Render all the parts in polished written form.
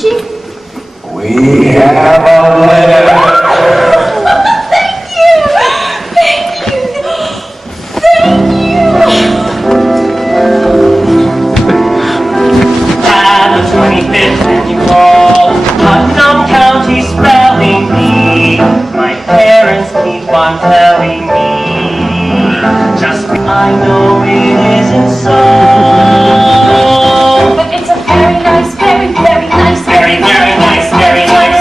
She? We have a winner. Thank you. Thank you. Thank you. At the 25th annual Putnam County Spelling Bee, my parents keep on telling me, just I know it isn't so. But it's a very nice, very, very nice, Very nice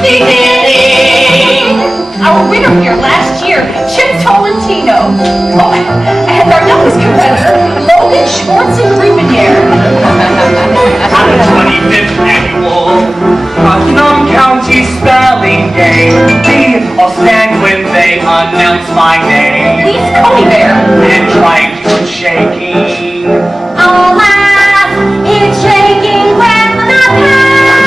beginning. Our winner here last year, Chip Tolentino. Oh, and our youngest competitor, Logan Schwartz and Grubenier. At the 25th annual Putnam County Spelling Game, we all stand when they announce my name. Please, Coney Bear. And try to keep shaking. I'll laugh, it's shaking when the pass.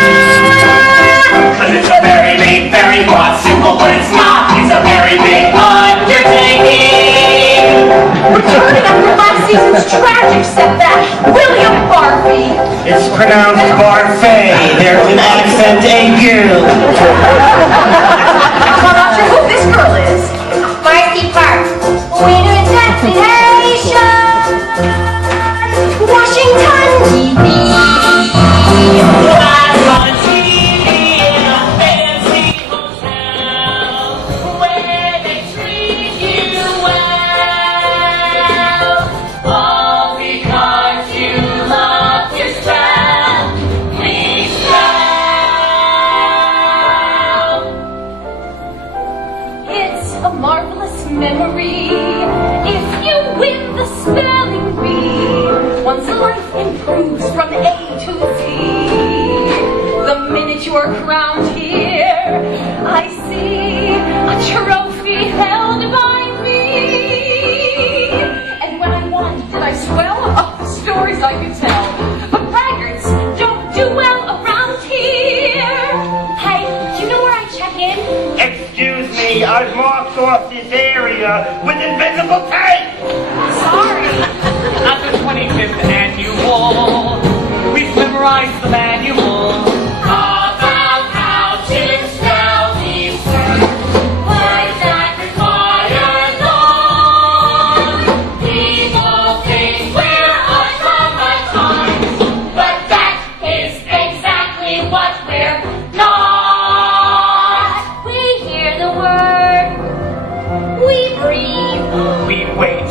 Cause it's a very big, very broad, simple, but it's not. It's a very big undertaking. Returning after last season's tragic setback, William Barfy. It's pronounced Barfay. There's an accent aigu. I'm not sure who this girl is. Marcy Park, winner in Taxation, Washington, D.C. That's on TV in a fancy hotel where they treat you well. All because you love your spell. Please spell. It's a marvelous memory if you win the spelling bee. One's life improves from A to Z. The minute you are crowned here, I see a trophy held by me. And when I won, did I swell? Oh, the stories I could tell. But braggarts don't do well around here. Hey, do you know where I check in? Excuse me, I've marked off this area with invisible tape. Sorry. At the 25th annual, we've memorized the manual about how to spell these words that require thought. People think we're automatons, but that is exactly what we're not. We hear the word. We breathe. We wait.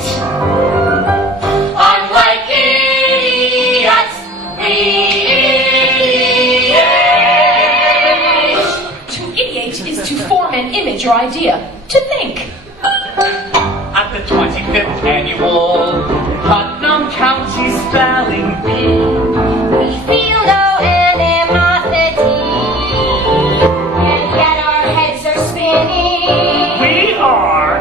Unlike idiots, we ideate. To ideate is to form an image or idea. To think. At the 25th annual Putnam County Spelling Bee, We feel no animosity. And yet our heads are spinning. we are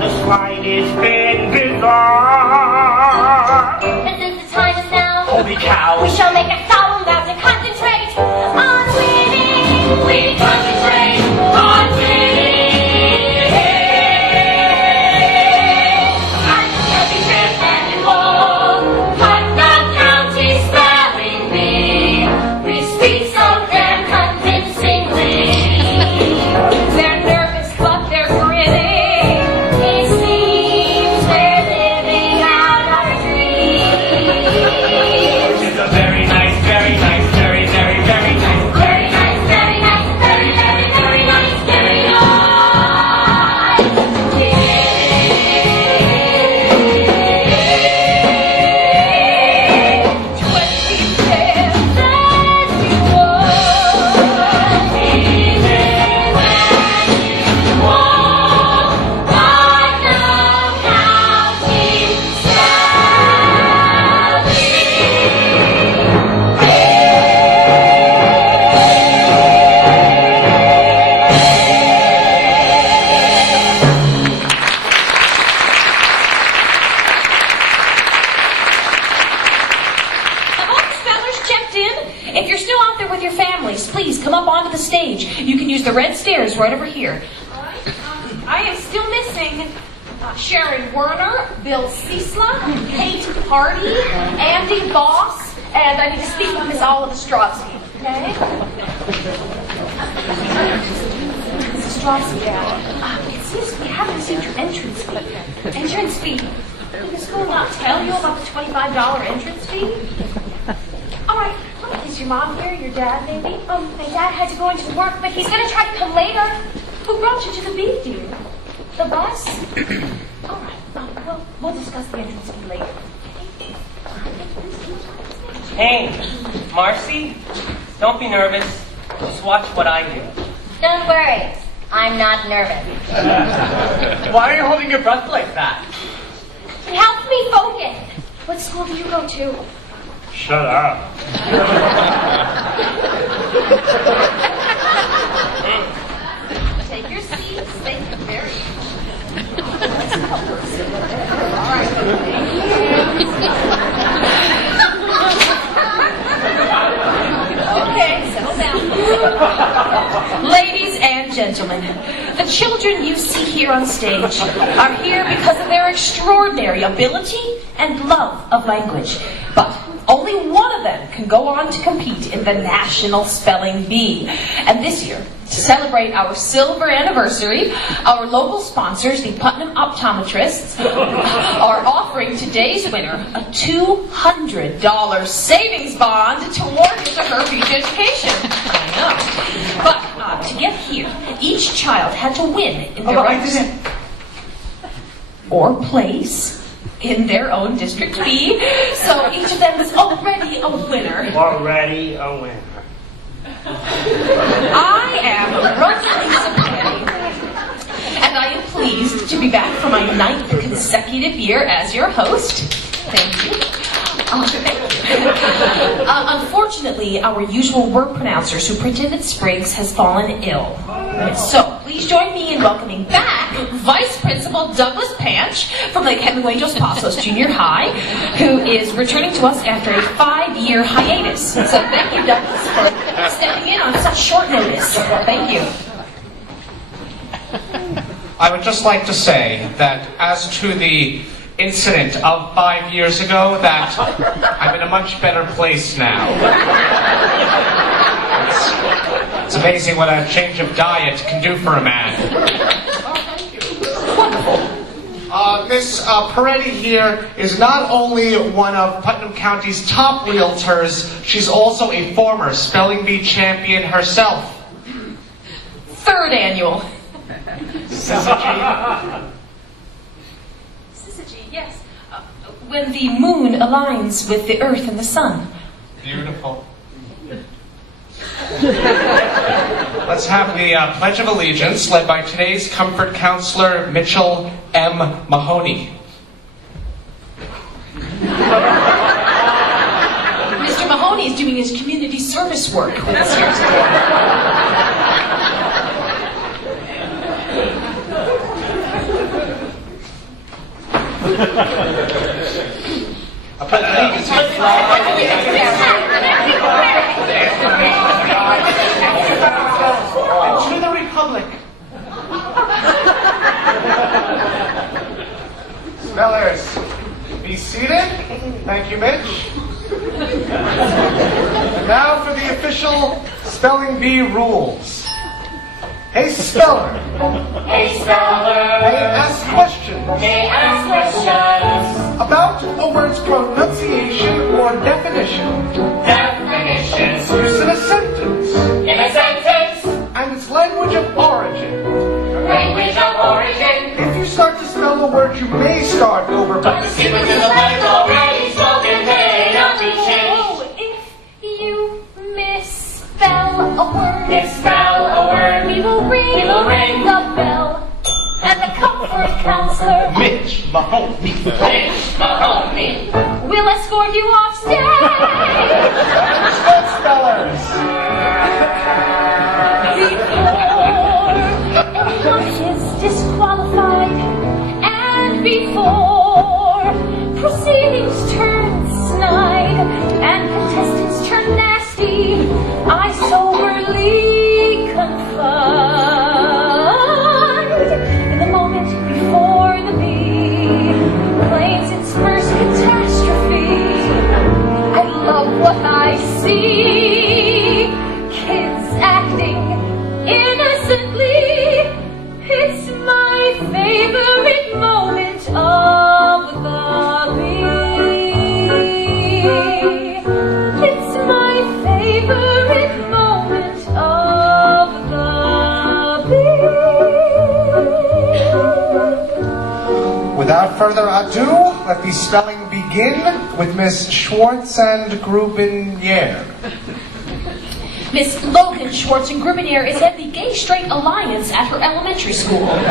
the slightest bit bizarre. And since the time is now, Holy cow! we shall make a solemn vow to concentrate on winning. We concentrate on winning. At the 25th annual Putnam County Spelling Bee, we speak so damn convincingly. They're nervous, but they're grinning. It seems they're living out our dreams. It's a very nice, very nice, very, very, very nice, Very nice, very nice, very, very, very nice, very nice. If you're still out there with your families, please come up onto the stage. You can use the red stairs right over here. All right. I am still missing Sharon Werner, Bill Ciesla, Kate Hardy, Andy Voss, and I need to speak with Miss Olive Strauss. okay? Mrs. Strauss, it seems we haven't received your entrance fee. Entrance fee? Did the school not tell you about the $25 entrance fee? All right. Is your mom here? Your dad, maybe? My dad had to go into work, but he's going to try to come later. Who brought you to the beat, dear? The bus? All right. We'll discuss the entrance fee later. Hey, Marcy, don't be nervous. Just watch what I do. Don't worry. I'm not nervous. Why are you holding your breath like that? It helps me focus. What school do you go to? Shut up. Take your seats. Thank you very Okay, settle down. Ladies and gentlemen, the children you see here on stage are here because of their extraordinary ability and love of language. But only one of them can go on to compete in the National Spelling Bee. And this year, to celebrate our silver anniversary, our local sponsors, the Putnam Optometrists, are offering today's winner a $200 savings bond toward her future education. I know. But to get here, each child had to win in their own or place in their own district B. So each of them is already a winner. Already a winner. I am Rosalisa Petty, and I am pleased to be back for my 9th consecutive year as your host. Thank you. Unfortunately, our usual word pronouncer, Superintendent Spriggs, has fallen ill. So, please join me in welcoming back Vice Principal Douglas Panch from Lake Hemingway Dos Passos Junior High, who is returning to us after a 5-year hiatus. So thank you, Douglas, for stepping in on such short notice. Thank you. I would just like to say that as to the incident of 5 years ago, that I'm in a much better place now. It's amazing what a change of diet can do for a man. Miss Peretti here is not only one of Putnam County's top realtors, she's also a former Spelling Bee champion herself. 3rd annual. Syzygy. Syzygy, yes. When the moon aligns with the earth and the sun. Beautiful. Let's have the Pledge of Allegiance led by today's comfort counselor, Mitchell M. Mahoney. Mr. Mahoney is doing his community service work with us here today. And to the Republic. Spellers, be seated. Thank you, Mitch. And now for the official Spelling Bee rules. Hey, speller. Hey, speller. May ask questions May ask questions. about a word's pronunciation or definition, Definitions. use in a sentence, In a sentence. and its language of origin. Language of origin. If you start to spell a word, you may start over, But the sequence is already spoken. Hey, don't be changed. If you misspell a word, Misspell a word. we will ring the bell. And the comfort counselor Mitch Mahoney. Mitch Mahoney. will escort you off stage. Good spellers. Before anyone is disqualified, and before proceedings turn snide and contestants turn nasty, I soberly confide in the moment before the bee claims its first catastrophe. ado, let the spelling begin with Miss Schwartz and Grubinier. Miss Logan Schwartz and Grubinier is in the Gay-Straight Alliance at her elementary school. And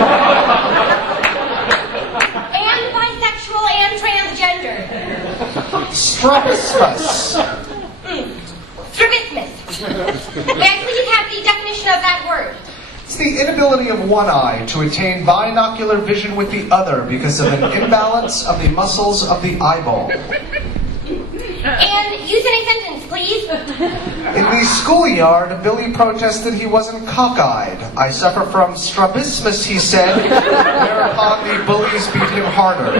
bisexual and transgender. Strabismus. Strabismus. May I please have the definition of that word? It's the inability of one eye to attain binocular vision with the other because of an imbalance of the muscles of the eyeball. And use any sentence, please. In the schoolyard, Billy protested he wasn't cockeyed. I suffer from strabismus, he said, whereupon the bullies beat him harder.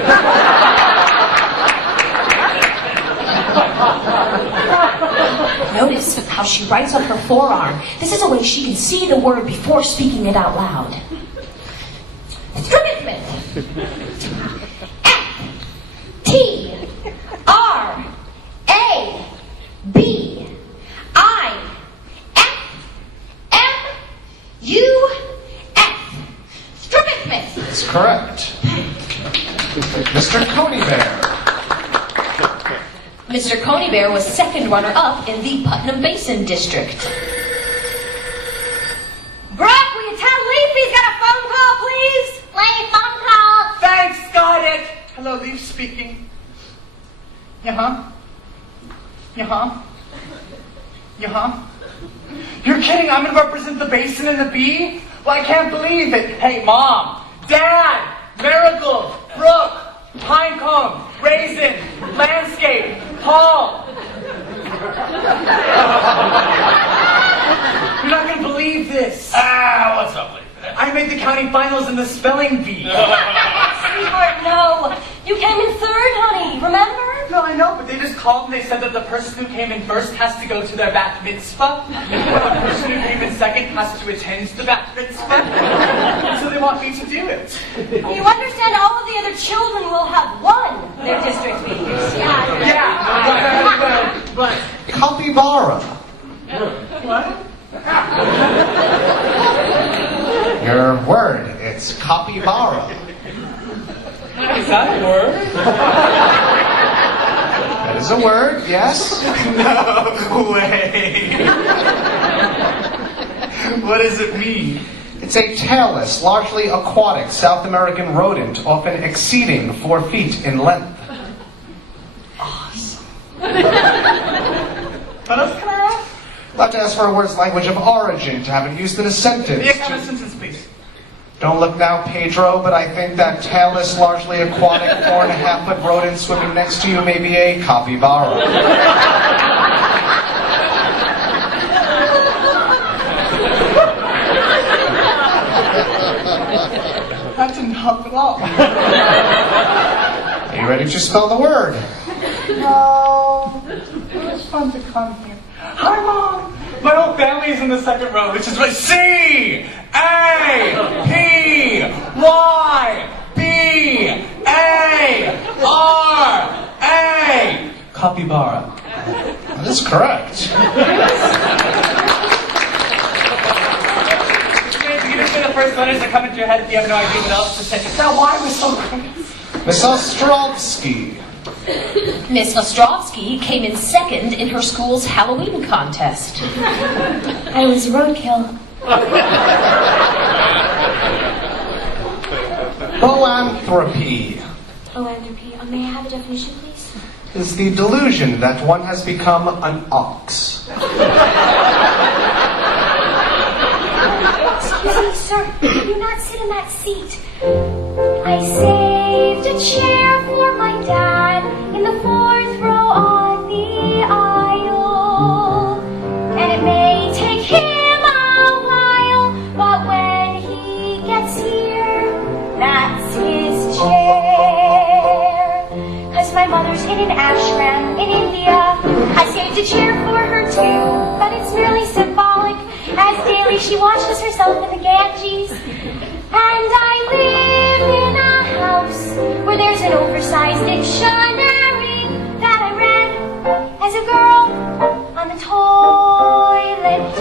Notice how she writes on her forearm. This is a way she can see the word before speaking it out loud. Strabismus. F-T-R-A-B-I-S-M-U-S. Strabismus. That's correct. Mr. Coney Bear. Mr. Coney Bear was second runner-up in the Putnam Basin District. Brooke, will you tell Leafy's got a phone call, please? Leaf, phone call. Thanks, got it. Hello, Leaf speaking. Yeah-huh. Yeah-huh. Yeah-huh. You're kidding, I'm gonna represent the basin and the bee? Well, I can't believe it. Hey, Mom, Dad, Marigold, Brooke, Pinecone, Raisin, Landscape, Paul. You're not gonna believe this. What's up, Lee? I made the county finals in the spelling bee. Sweetheart, no. You came in third, honey. Remember? No, I know, but they just called and they said that the person who came in first has to go to their bat mitzvah, while the person who came in second has to attend the bat mitzvah. So they want me to do it. You understand all of the other children will have won their district meetings. Yeah, right. Capybara. What? Your word, it's capybara. Is that a word? That is a word, yes. No way. What does it mean? It's a tailless, largely aquatic South American rodent, often exceeding 4 feet in length. Awesome. What else can I ask? I'll have to ask for a word's language of origin to have it used in a sentence. Yeah, have a sentence, please. Don't look now, Pedro, but I think that tailless, largely aquatic, 4.5-foot rodent swimming next to you may be a capybara. That's enough at all. Are you ready to spell the word? No. It was fun to come here. Hi, Mom. My whole family's in the second row, which is what C-A-P-Y-B-A-R-A. Capybara. That is correct. You just say the first letters that come into your head if you have no idea what else to say. Now, why was so great? Miss Ostrovsky. Miss Ostrovsky came in second in her school's Halloween contest. I was roadkill. Boanthropy Oh, entropy. May I have a definition, please? is the delusion that one has become an ox. Excuse me, sir. Can you not sit in that seat? I saved a chair for my dad in the 4th row on the aisle. And it may take him a while, but when he gets here, that's his chair. 'Cause my mother's in an ashram in India. I saved a chair for her too, but it's merely symbolic, as daily she washes herself in the Ganges. And I live in a house where there's an oversized dictionary that I read as a girl on the toilet.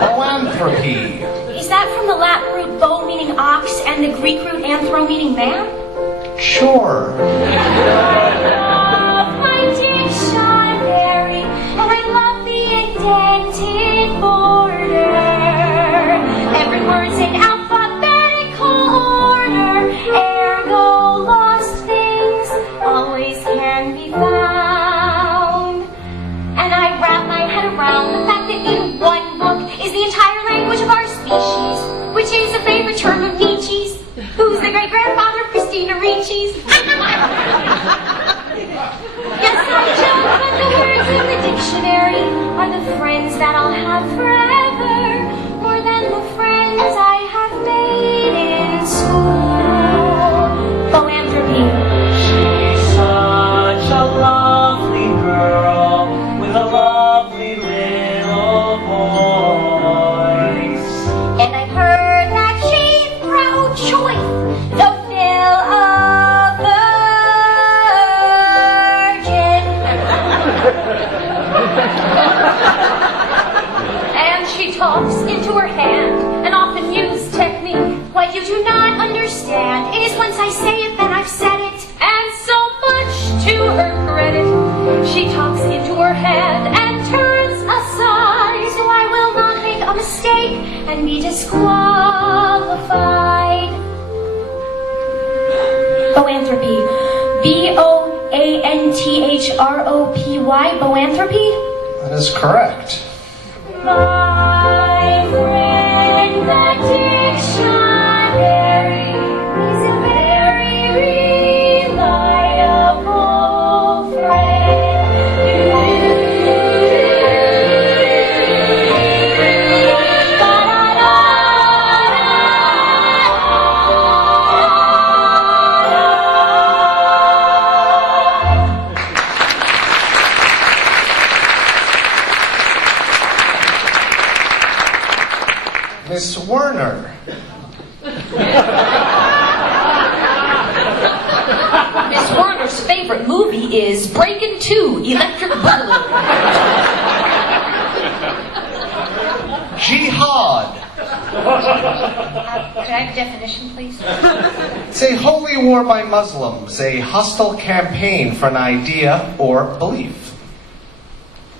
Boanthropy. Is that from the Latin root bo meaning ox and the Greek root anthro meaning man? Sure. can be found. And I wrap my head around the fact that in one book is the entire language of our species, which is a favorite term of Nietzsche's, who's the great-grandfather of Christina Ricci's. Yes, I joke, but the words in the dictionary are the friends that I'll have forever, more than the friends I have made in school. Boanthropy. She's such a lovely girl with a lovely little voice. And I've heard that she's pro-choice, though still a virgin. And she talks into her hand and often uses technique. What you do not understand is once I say it, then I've said it. And so much to her credit, she talks into her hand and turns aside, so I will not make a mistake and be disqualified. Boanthropy. B-O-A-N-T-H-R-O-P-Y. Boanthropy? That is correct. My friend, the dictionary is a very reliable Miss Werner. Miss Werner's favorite movie is Breakin' 2, Electric Boogaloo. Jihad. Could I have a definition, please? It's a holy war by Muslims, a hostile campaign for an idea or belief.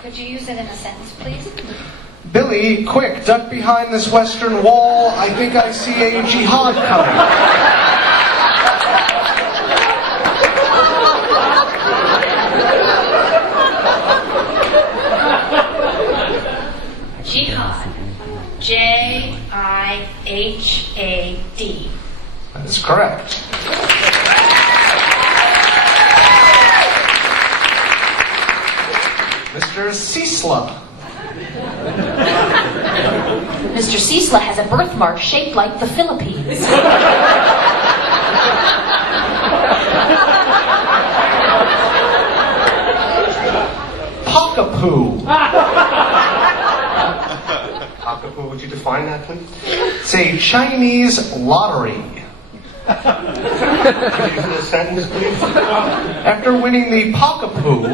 Could you use it in a sentence, please? Billy, quick, duck behind this western wall. I think I see a jihad coming. Jihad. J-I-H-A-D. That is correct. Mr. Cecila. Mr. Cecila has a birthmark shaped like the Philippines. Cockapoo. Cockapoo, would you define that, please? It's a Chinese lottery. Could you do a sentence, please? After winning the Cockapoo,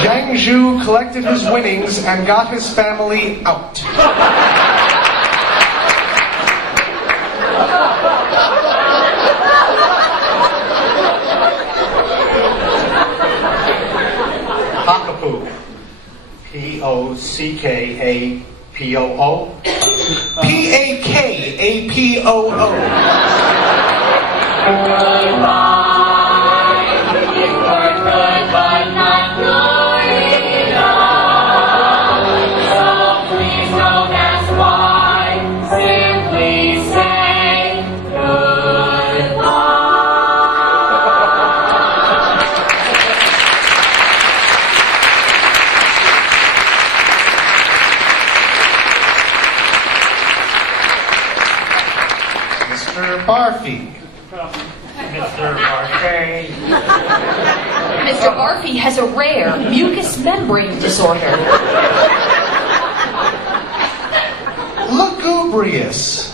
Jiang Zhu collected his winnings and got his family out. Cockapoo. P-O-C-K-A-P-O-O. P-A-K-A-P-O-O. Mr. Barfy. Mr. Barfay. Mr. Barfy has a rare mucous membrane disorder. Lugubrious.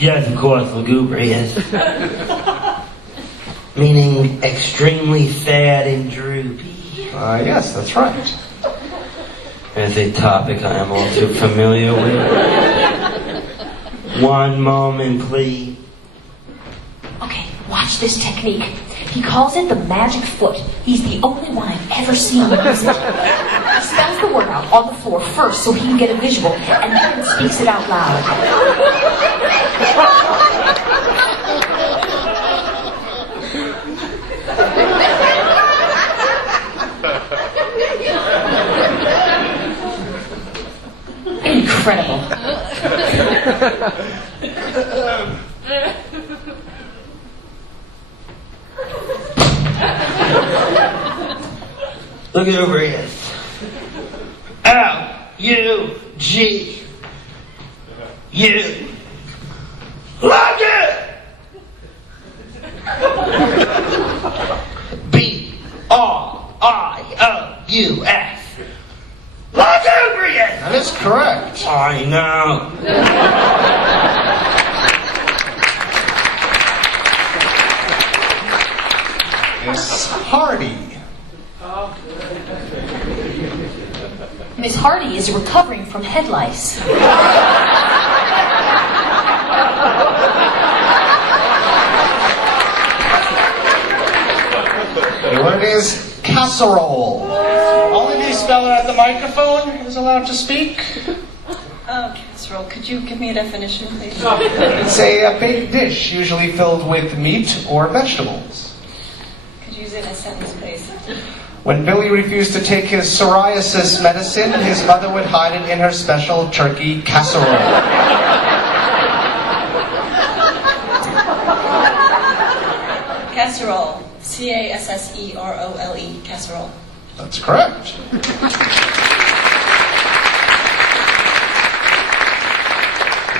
Yes, of course, lugubrious. Meaning extremely sad and droopy. Yes, that's right. As a topic I am all too familiar with. One moment, please. Okay, watch this technique. He calls it the magic foot. He's the only one I've ever seen use it. He spells the word out on the floor first so he can get a visual, and then speaks it out loud. incredible. Look over here. L-U-G. You. Look it! B-R-I-O-U-S. Look over here! That is correct. I know. Miss Hardy. Miss Hardy is recovering from head lice. The word is casserole. Only the speller at the microphone is allowed to speak. Oh, casserole. Could you give me a definition, please? It's a baked dish, usually filled with meat or vegetables. Could you use it in a sentence, please? When Billy refused to take his psoriasis medicine, his mother would hide it in her special turkey casserole. Casserole. C-A-S-S-E-R-O-L-E. Casserole. That's correct.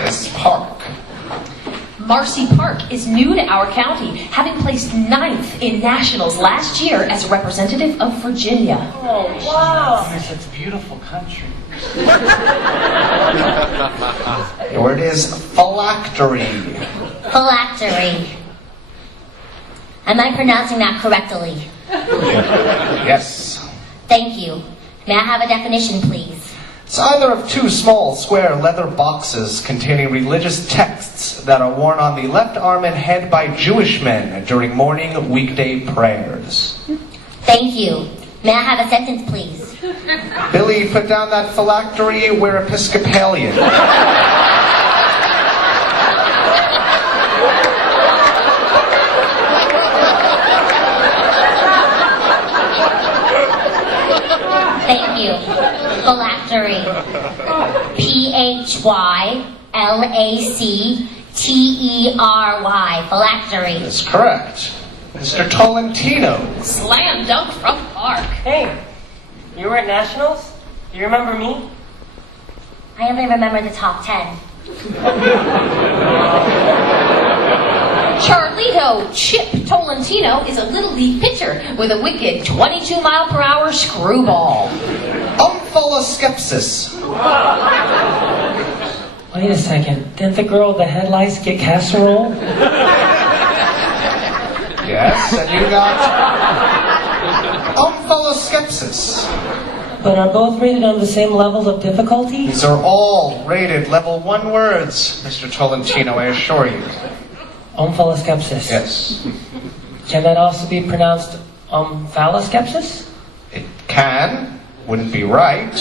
Miss Park. Marcy Park is new to our county, having placed 9th in nationals last year as a representative of Virginia. Oh, wow. It's such a beautiful country. The word is phylactery. Phylactery. Am I pronouncing that correctly? Yes. Thank you. May I have a definition, please? It's either of two small square leather boxes containing religious texts that are worn on the left arm and head by Jewish men during morning weekday prayers. Thank you. May I have a sentence, please? Billy, put down that phylactery, we're Episcopalian. Thank you. Phylactery. P-H-Y-L-A-C-T-E-R-Y. Phylactery. That's correct. Mr. Tolentino. Slam dunk from Park. Hey, you were at nationals? Do you remember me? I only remember the top 10. Charlito Chip Tolentino is a Little League pitcher with a wicked 22-mile-per-hour screwball. Full of skepsis. Wait a second. Didn't the girl with the head lice get casserole? Yes, and you got full of skepsis. But are both rated on the same level of difficulty? These are all rated level 1 words, Mr. Tolentino, I assure you. Omphaloskepsis. Yes. Can that also be pronounced omphaloskepsis? It can. Wouldn't be right.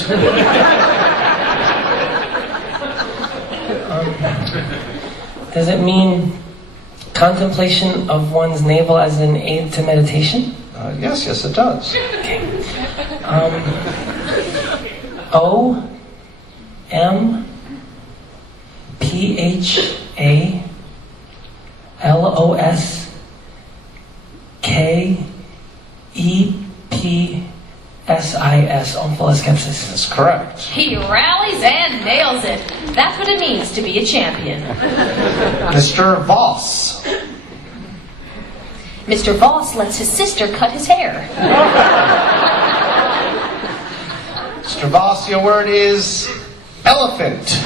Does it mean contemplation of one's navel as an aid to meditation? Yes, it does. Okay. O M P H A L O S K E P S-I-S, omphaloskepsis. That's correct. He rallies and nails it. That's what it means to be a champion. Mr. Voss. Mr. Voss lets his sister cut his hair. Mr. Voss, your word is elephant.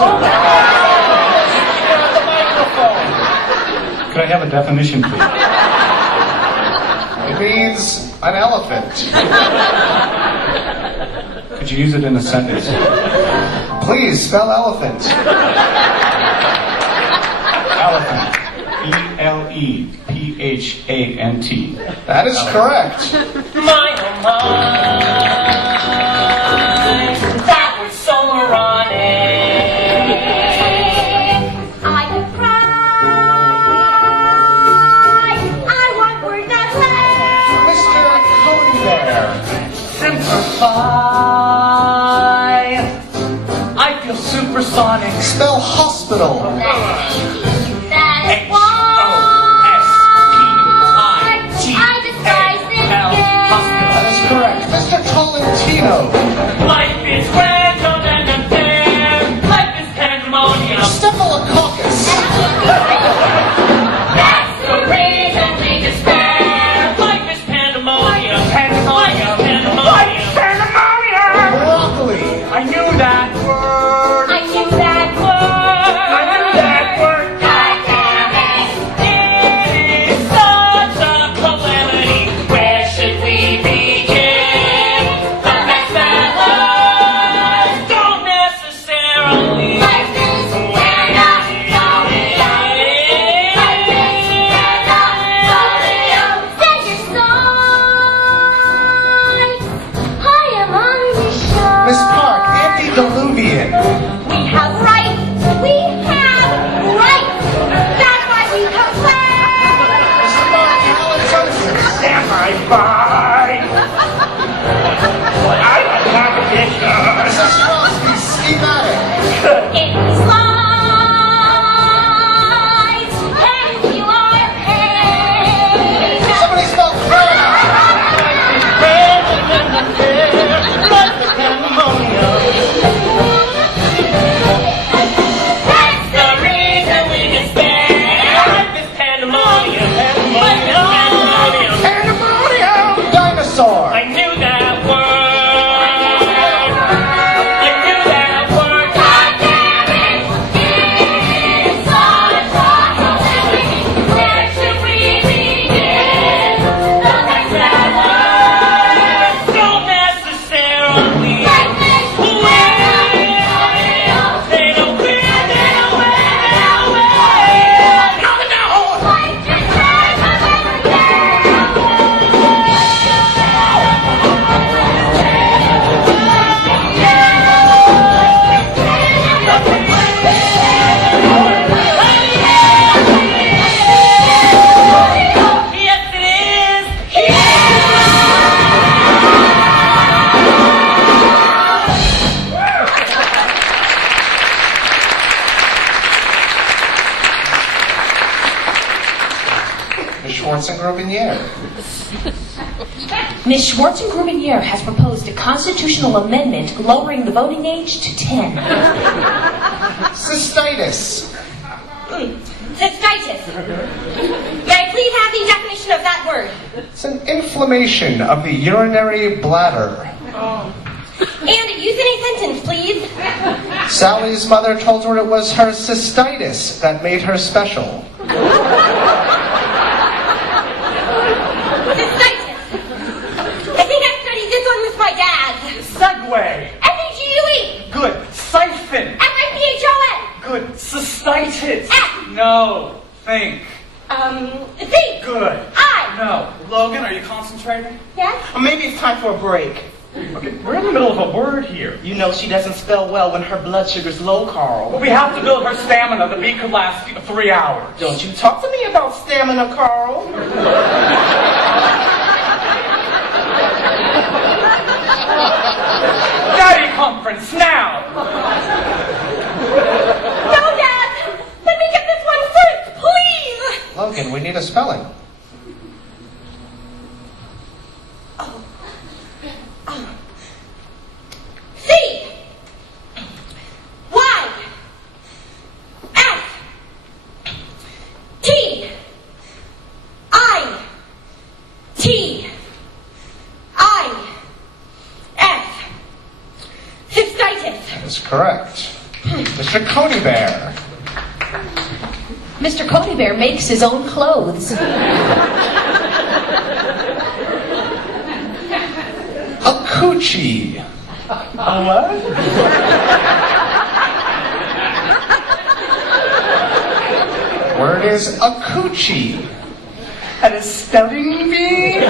Could I have a definition, please? It means an elephant. Could you use it in a sentence? Please spell elephant. Elephant. E-L-E-P-H-A-N-T. That is correct. My, oh my, that was so moronic. I could cry. I want word that Mr. Cody Bear. Simplify. I feel supersonic. Spell hospital. That's why I despise this game. That is correct. Mr. Tolentino. Life is random and unfair. Life is pandemonium. Staphylococcus. That's the reason we despair. Life is pandemonium. Pandemonium. Pandemonium. Pandemonium. Broccoli. I knew that word. I knew that word. I knew that word. God damn it. It is such a calamity. Where should we begin? The best that lies don't necessarily. Life is pandemonium. Life is pandemonium. Set your sights. I am on the show. Miss Park, antediluvian. We have rights. We have rights. That's why we complain. Mr. Mark, halitosis. Samurai fight. I like competition. Mrs. Straussby, schematic. It slides and you are paid. Somebody spell crab. That's the reason we despair. Life is pandemonium. Pandemonium. Pandemonium. Dinosaur. I knew that word. I knew that word. God damn it! It's such a calamity. Where should we begin? The next level. Don't necessarily. Life is pandemonium. They don't win. They don't win. They don't win. No, no. Life is Yes, it is. Miss Schwarzenegger-Binier. Ms. Schwarzenegger has proposed a constitutional amendment lowering the voting age to 10. Cystitis. Cystitis. May I please have the definition of that word? It's an inflammation of the urinary bladder. And use it in a sentence, please. Sally's mother told her it was her cystitis that made her special. Cystitis. I think I studied this one with my dad. Segway. S-H-U-E. Good. Siphon. S-I-P-H-O-N. Good. Cystitis. F. No. Think. C. Good. I. No. Logan, are you concentrating? Yes? Or maybe it's time for a break. Okay, we're in the middle of a word here. You know she doesn't spell well when her blood sugar's low, Carl. Well, we have to build her stamina. The beat could last 3 hours. Don't you talk to me about stamina, Carl. Daddy conference now. No, Dad. Let me get this one first, please. Logan, we need a spelling. C. Y. F. T. I. T. I. F. Cystitis. That is correct. Mr. Coney Bear. Mr. Coney Bear makes his own clothes. A coochie. What? Word is a coochie. At a spelling bee?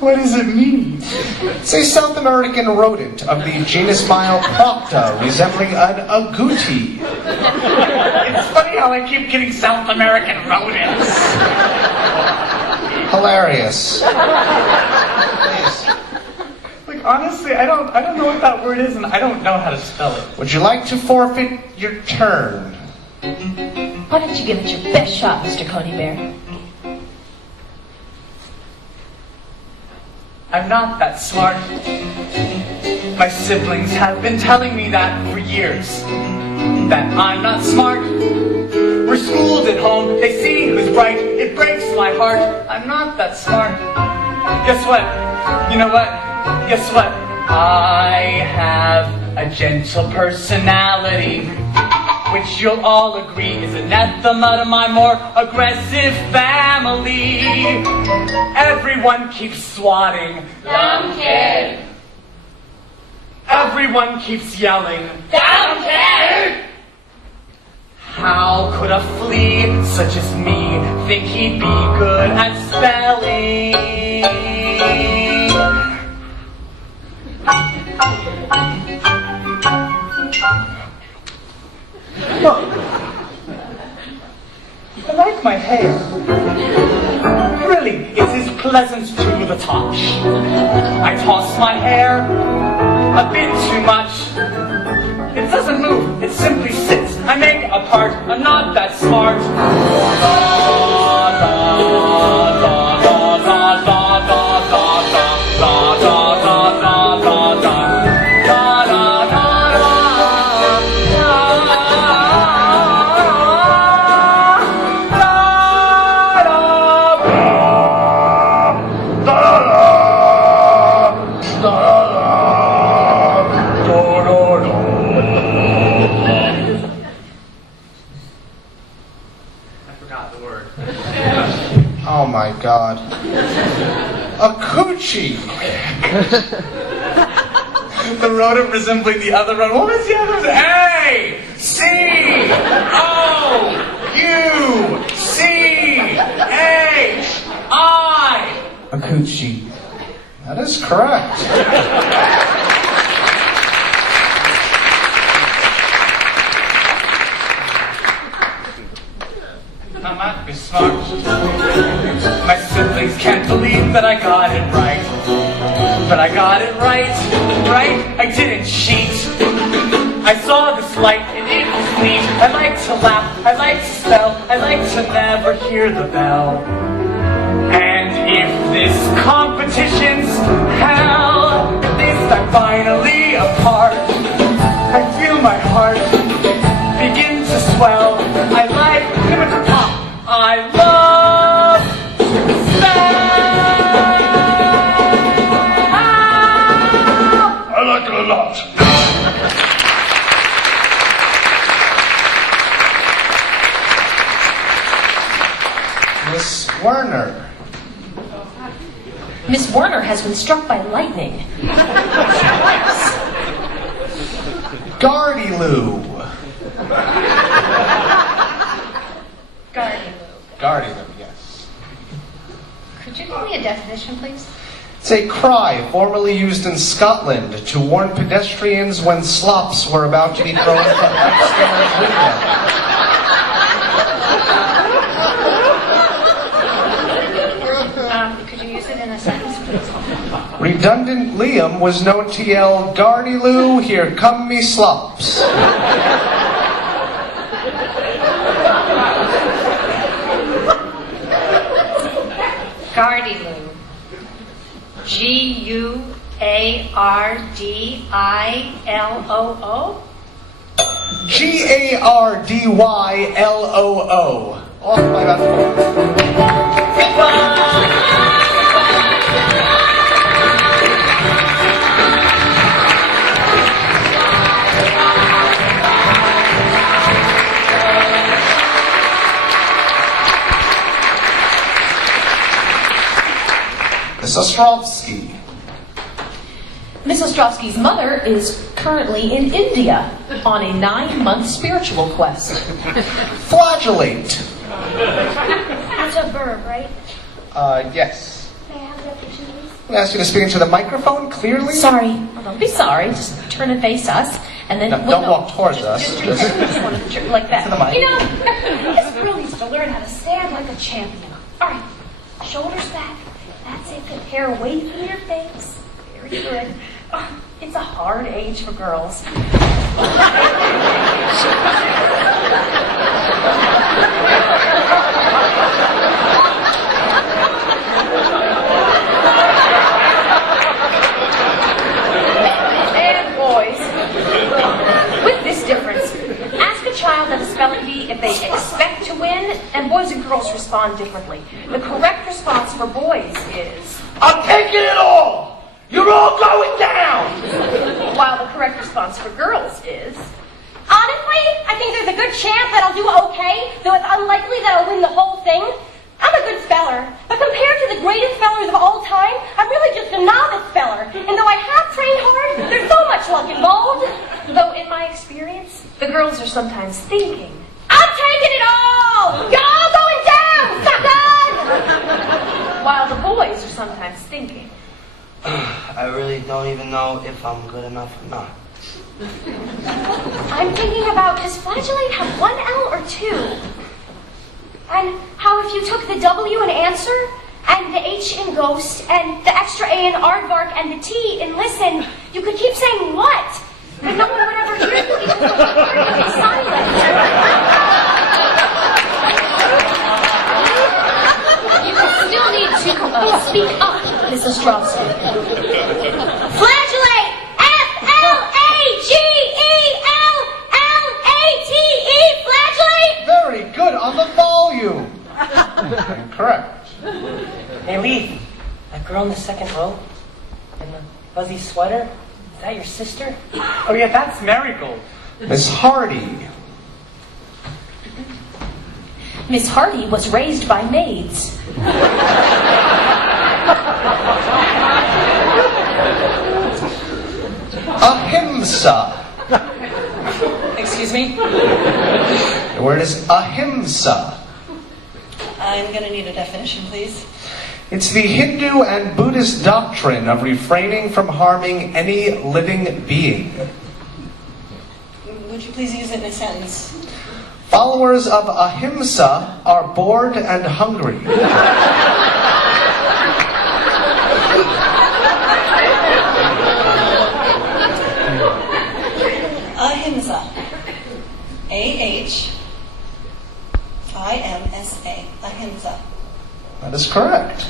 What does it mean? It's a South American rodent of the genus Myopropta, resembling an agouti. It's funny how I keep getting South American rodents. Hilarious. Like, honestly, I don't know what that word is, and I don't know how to spell it. Would you like to forfeit your turn? Why don't you give it your best shot, Mr. Coney Bear? I'm not that smart. My siblings have been telling me that for years. That I'm not smart. We're schooled at home. They see who's bright. It breaks my heart. I'm not that smart. Guess what? You know what? Guess what? I have a gentle personality, which you'll all agree is anathema to my more aggressive family. Everyone keeps swatting. Don't care. Everyone keeps yelling. Don't care. How could a flea such as me think he'd be good at spelling? Look, I like my hair. Really, it is pleasant to the touch. I toss my hair a bit too much. It doesn't move, it simply sits. I make a part, I'm not that smart. Oh my God. A coochie. The rodent resembling the other rodent. What was the other one? A, C, O, U, C, H, I. A coochie. That is correct. I might be smart. My siblings can't believe that I got it right. But I got it right, right? I didn't cheat. I saw this light and it was neat. I like to laugh, I like to spell, I like to never hear the bell. And if this competition's hell, at least I'm finally a part. I feel my heart begin to swell. I like to pop. I love to spell. I like it a lot. Miss Werner. Miss Werner has been struck by lightning. Gardyloo. Gardyloo, yes. Could you give me a definition, please? It's a cry formerly used in Scotland to warn pedestrians when slops were about to be thrown from upstairs window. Could you use it in a sentence, please? Redundant Liam was known to yell, "Gardyloo, here come me slops." Gardyloo. G-U-A-R-D-I-L-O-O? Gardyloo. Off by about 4. Miss Ostrovsky. Miss Ostrovsky's mother is currently in India on a 9-month spiritual quest. Flagellate. That's a verb, right? Yes. May I have the definition, please? I'm ask you to speak into the microphone clearly. Sorry. Oh, don't be sorry. Just turn and face us. And then... No, don't walk towards us. Just want to like that. To the mic. You know, this girl needs to learn how to stand like a champion. All right, shoulders back. That's it. Good hair away from your face. Very good. It's a hard age for girls. And boys. With this difference, ask a child at a spelling bee if they expect to win, and boys and girls respond differently. The correct response for boys is, I'm taking it all! You're all going down! while the correct response for girls is, Honestly, I think there's a good chance that I'll do okay, though it's unlikely that I'll win the whole thing. I'm a good speller, but compared to the greatest spellers of all time, I'm really just a novice speller. And though I have trained hard, there's so much luck involved. though in my experience, the girls are sometimes thinking, I'm taking it all! You're all going down, suckers! while the boys are sometimes thinking, I really don't even know if I'm good enough or not. I'm thinking about, does flagellate have one L or two? And how if you took the W in answer, and the H in ghost, and the extra A in aardvark, and the T in listen, you could keep saying what? But no one would ever hear you because the whole word would be silent. you still need to speak up, Mrs. Strauss. Flagellate! F-L-A-G-E-L-L-A-T-E! Flagellate! Very good on the volume. Correct. Hey, Leaf, that girl in the second row in the fuzzy sweater, is that your sister? Oh yeah, that's Marigold. Miss Hardy. Miss Hardy was raised by maids. Ahimsa. Excuse me? The word is ahimsa. I'm going to need a definition, please. It's the Hindu and Buddhist doctrine of refraining from harming any living being. Would you please use it in a sentence? Followers of ahimsa are bored and hungry. Ahimsa. A-H-I-M-S-A. Ahimsa. That is correct.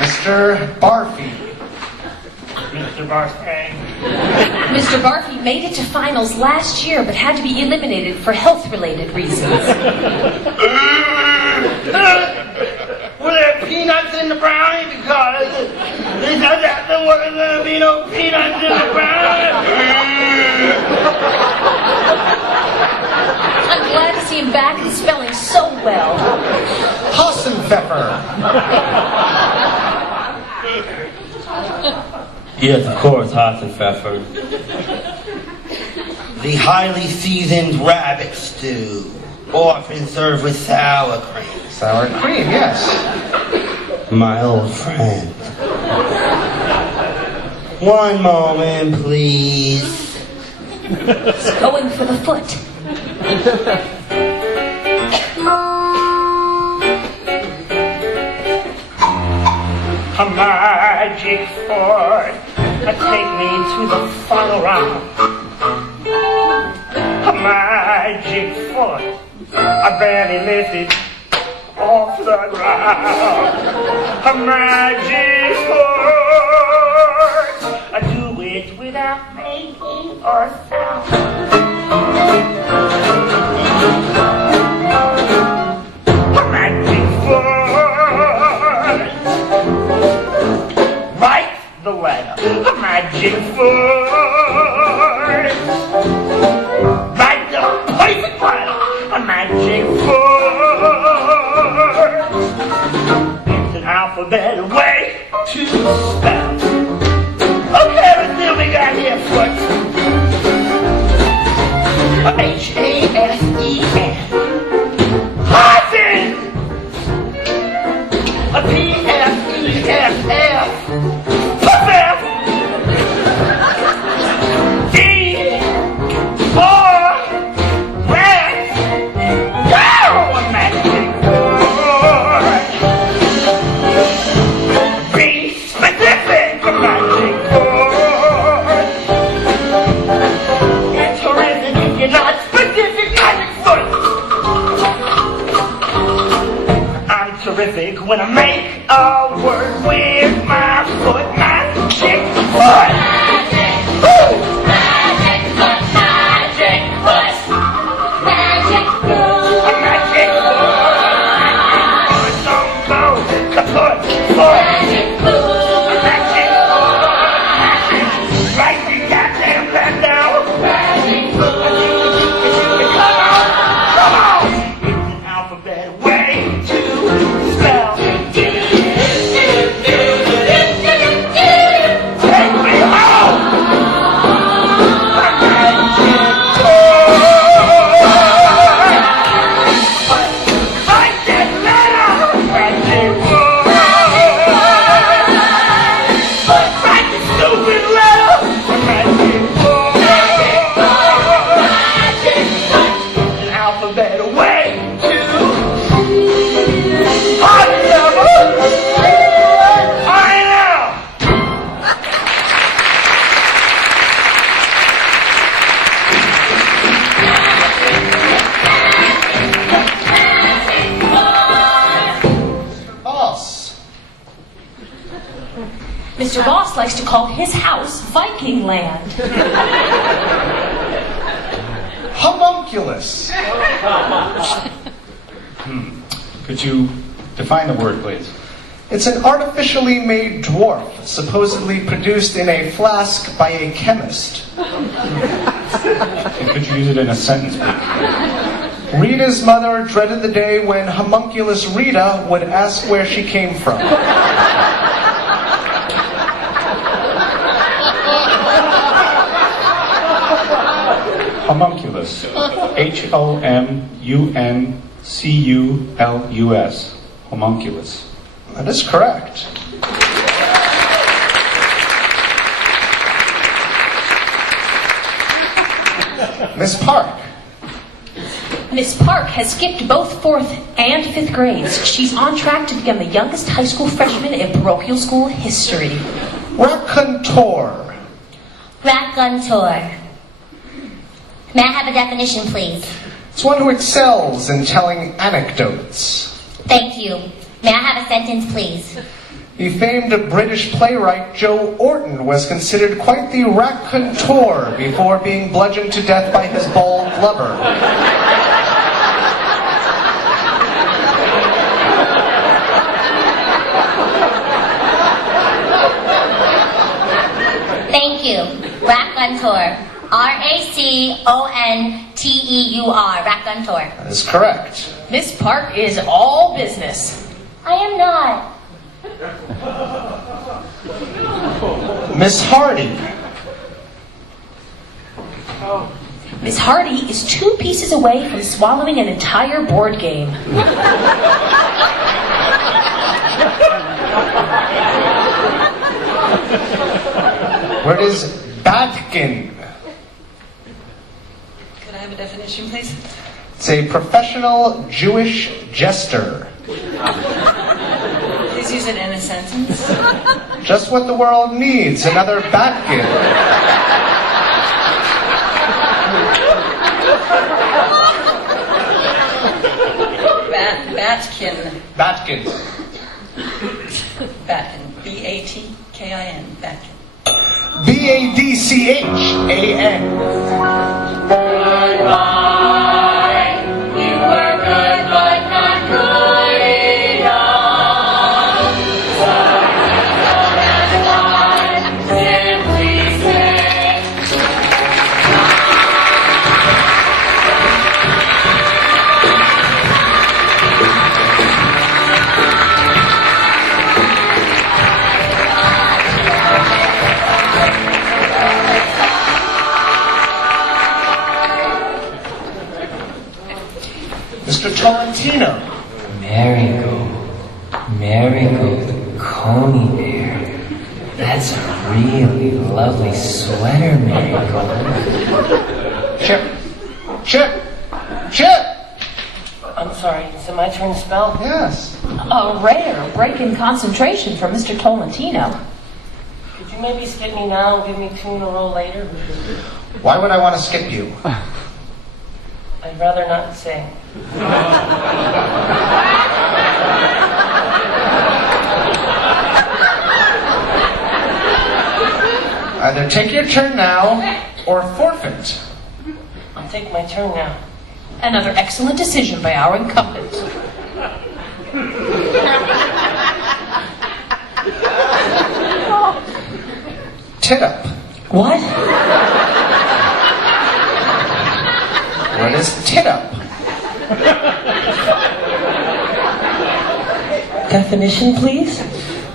Mr. Barfy. Mr. Barstang. Mr. Barfy made it to finals last year, but had to be eliminated for health-related reasons. Were there peanuts in the brownie? Because there wasn't going to be no peanuts in the brownie. I'm glad to see him back and spelling so well. Hassenpfeffer. Yes, of course, Hassenpfeffer. The highly seasoned rabbit stew, often served with sour cream. Sour cream, yes. My old friend. One moment, please. He's going for the foot. A magic fort, take me to the final round. A magic fort, I barely lifted off the ground. A magic fort, I do it without making a sound. A magic fort, write the letter. A magic fort, write the perfect letter. A magic fort, it's an alphabetic way to spell. Okay, let's see what we got here. Foot. H-A-S-E-N. Hyphen. A P-F-E-F-F. Puff-F. D-R. Red. Go! A magic word. terrific when I make a word with my foot. Magic foot! Woo! Magic foot, magic foot, magic foot. A magic foot! Some bone, the foot, foot! Magic foot, Magic foot! Right the goddamn back now! magic foot. Come on! It's an alphabet way to spell. Take me home! A magic toy! Magic letter! Magic toy! Write the stupid letter! Magic toy! An alphabet way to hot level! I know! Boss. Mr. Boss likes to call his house Viking Land. Homunculus. Could you define the word, please? It's an artificially made dwarf, supposedly produced in a flask by a chemist. And could you use it in a sentence, please? Rita's mother dreaded the day when homunculus Rita would ask where she came from. Homunculus. Homunculus. Homunculus. That is correct. Miss Park. Miss Park has skipped both 4th and 5th grades. She's on track to become the youngest high school freshman in parochial school history. Raconteur. Raconteur. May I have a definition, please? It's one who excels in telling anecdotes. Thank you. May I have a sentence, please? The famed British playwright Joe Orton was considered quite the raconteur before being bludgeoned to death by his bald lover. Thank you. Raconteur. R-A-C-O-N-T-E-U-R. Raconteur. That is correct. Miss Park is all business. I am not. Miss Hardy. Miss Hardy is 2 pieces away from swallowing an entire board game. Where is Batkin? Could I have a definition, please? It's a professional Jewish jester. Please use it in a sentence. Just what the world needs, another Batkin. Batkin. Batkin. Batkin. B-A-T-K-I-N. Batkin. B-A-D-C-H-A-N. Goodbye. You were good, but not good enough. Simply say. Mr. Tolentino. Marigold, Coney bear. That's a really lovely sweater, Marigold. Chip. I'm sorry, is it my turn to spell? Yes. A rare break in concentration from Mr. Tolentino. Could you maybe skip me now and give me 2 in a row later? Why would I want to skip you? I'd rather not say. Either take your turn now or forfeit. I'll take my turn now. Another excellent decision by our incumbent. Tit up. What? What is tit up? Definition, please?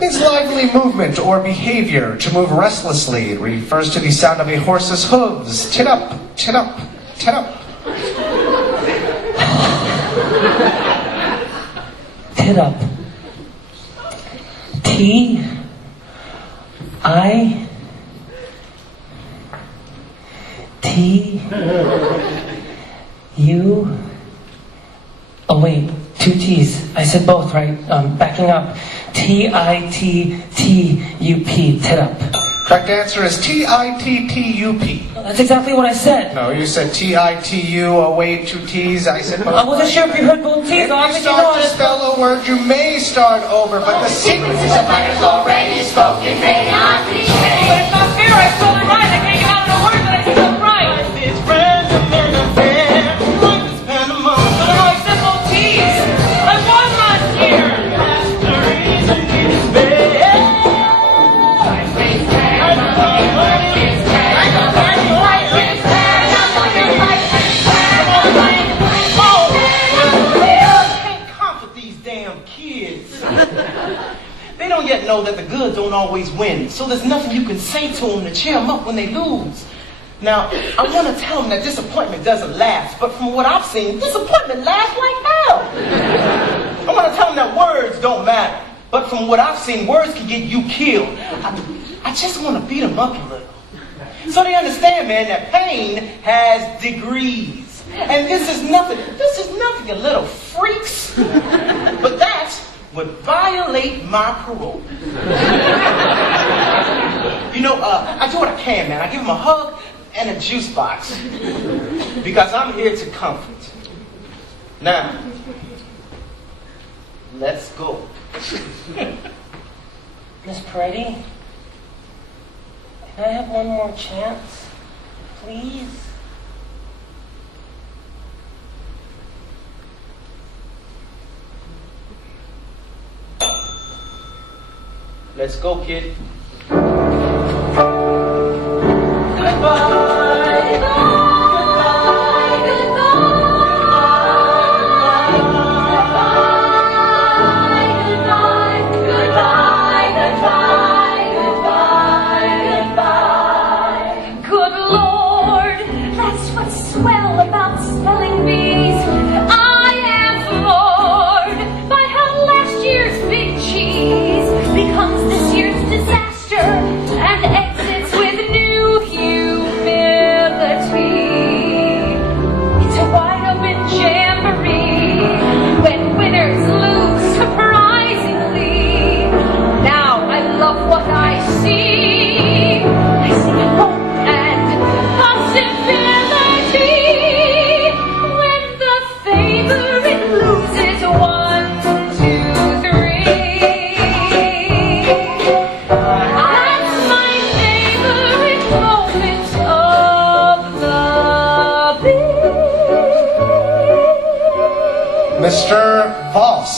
Means lively movement or behavior. To move restlessly. It refers to the sound of a horse's hooves. Tit up, tit up, tit up. Tit up. T. I. T. U. Oh wait, two T's. I said both, right? Backing up. T-I-T-T-U-P. Tit up. Correct answer is T-I-T-T-U-P. That's exactly what I said. No, you said T-I-T-U, away two T's. I said both. I wasn't sure if you heard both T's. If you Obviously start not. to spell a word, you may start over, but the sequence is already spoken. May not be But it's not fair. I spelled it right. I can't get out of the word that I spelled right. It's random and unfair. Life is pandemonium. But I said both T's. I won last year. That's the reason we despair. Can't comfort these damn kids. They don't yet know that the good don't always win, so there's nothing you can say to them to cheer them up when they lose. Now, I want to tell them that disappointment doesn't last, but from what I've seen, disappointment lasts like hell. I want to tell them that words don't matter, but from what I've seen, words can get you killed. I just want to beat them up a little. So they understand, man, that pain has degrees. And this is nothing, you little freaks. But that would violate my parole. You know, I do what I can, man. I give them a hug and a juice box. Because I'm here to comfort. Now, let's go. Miss Peretti, can I have one more chance, please? Let's go, kid. Good Lord, that's what's swell about spelling bees. I am floored by how last year's big cheese becomes this year's disaster and exits with new humility. It's a wide open jamboree when winners lose surprisingly. Now I love what I see. I see hope and possibility when the favorite loses 1, 2, 3. That's my favorite moment of the bee. Mr. Voss.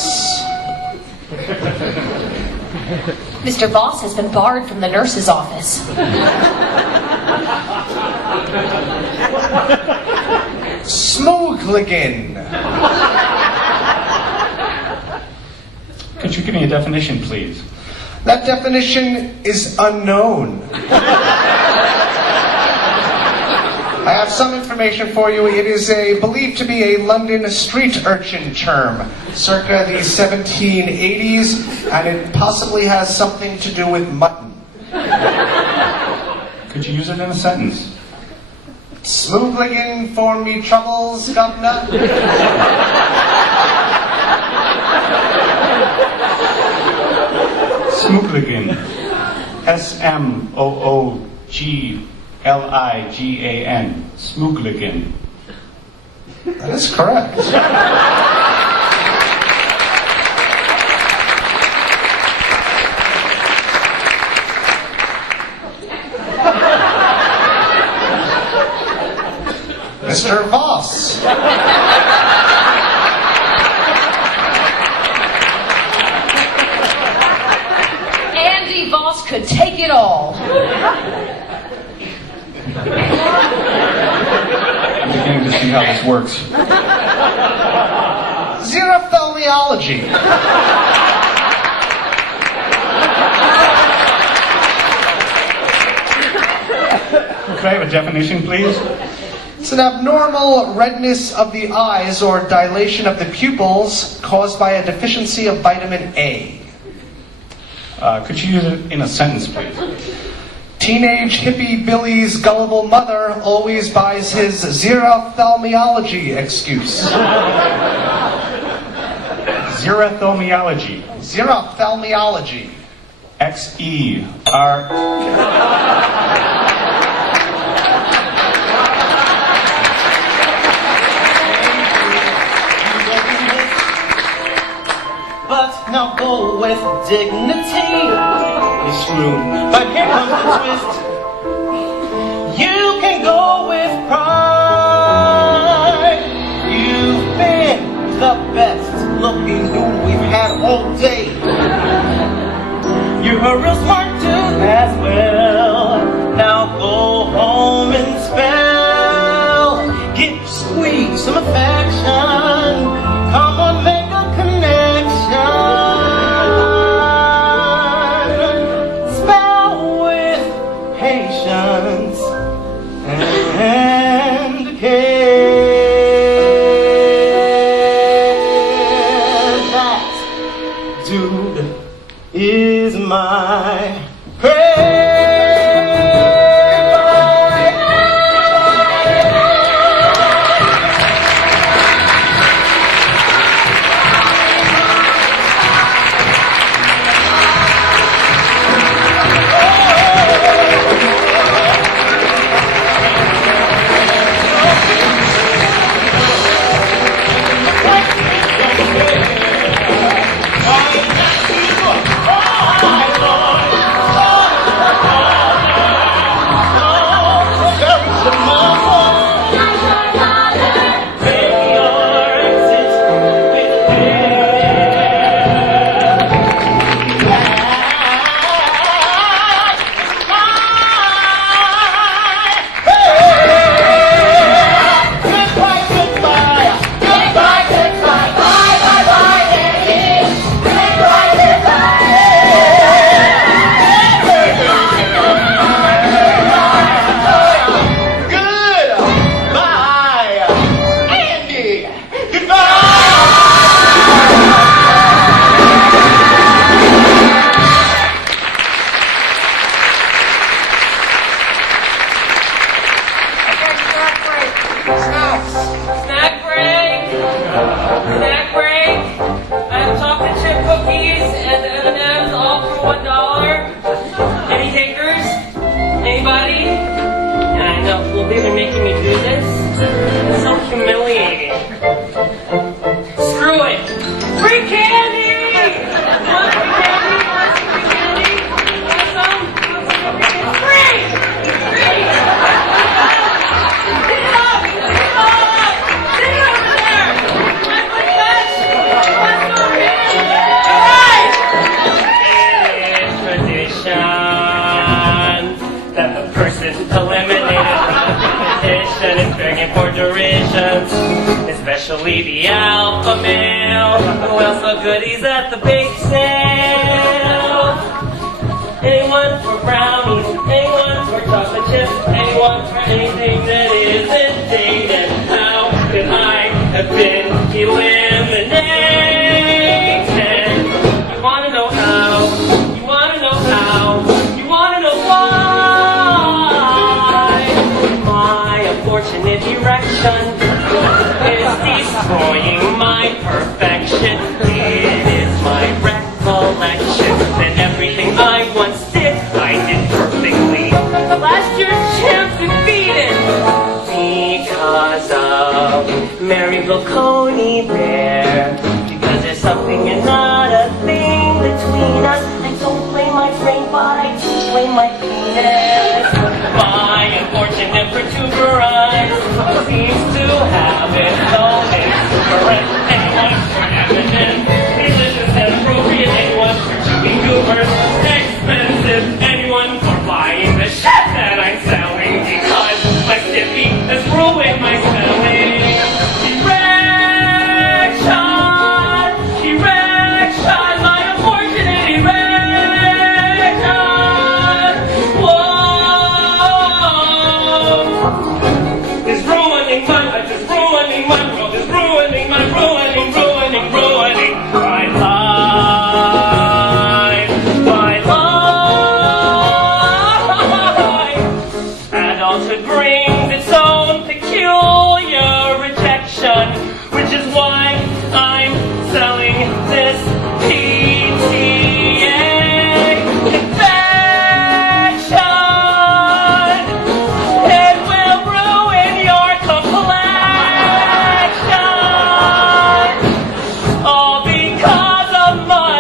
Mr. Voss has been barred from the nurse's office. Smogligan. Could you give me a definition, please? That definition is unknown. I have some information for you. It is believed to be a London street urchin term, circa the 1780s, and it possibly has something to do with mutton. Could you use it in a sentence? Smogligan for me troubles, governor. Smogligan. S-M-O-O-G-L-I-G-A-N. Smogligan. That is correct. Mr. Voss. Andy Voss could take it all. I'm beginning to see how this works. Xerophthalmiology. Could I have a definition, please? It's an abnormal redness of the eyes or dilation of the pupils caused by a deficiency of vitamin A. Could you use it in a sentence, please? Teenage hippie Billy's gullible mother always buys his xerophthalmiology excuse. Xerophthalmiology. Xerophthalmiology. X-E-R... But now go with dignity. You're screwed. But here comes the twist. You can go with pride. You've been the best looking dude we've had all day. You're a real smart dude as well. Now go home and spell. Get squeeze some affection. Come on, make a connection. Spell with patience and care. That dude is my prayer. Especially the alpha male, who else so goodies at the bake sale. Anyone for brownies, anyone for chocolate chips, anyone for anything that isn't dated. How could I have been eliminated? You wanna know how? You wanna know how? You wanna know why? My unfortunate erection is destroying my perfection. It is my recollection that everything I once did, I did perfectly. Last year's champ defeated because of Mary Coney there. Because there's something and not a thing between us. I don't blame my brain, but I do blame my penis. My unfortunate protuberance seems to love is so incorrect. Anyone for evidence, delicious and appropriate. Anyone for chewing goobers, expensive. Anyone for buying the shit that I'm selling because my stiffy has ruined my spelling. Erection, my unfortunate erection. Whoa, is ruining my life, is ruining my world, is ruining my ruining my life, my life. Adulthood brings its own peculiar rejection, which is why I'm selling this PTA infection. It will ruin your complexion, all because of my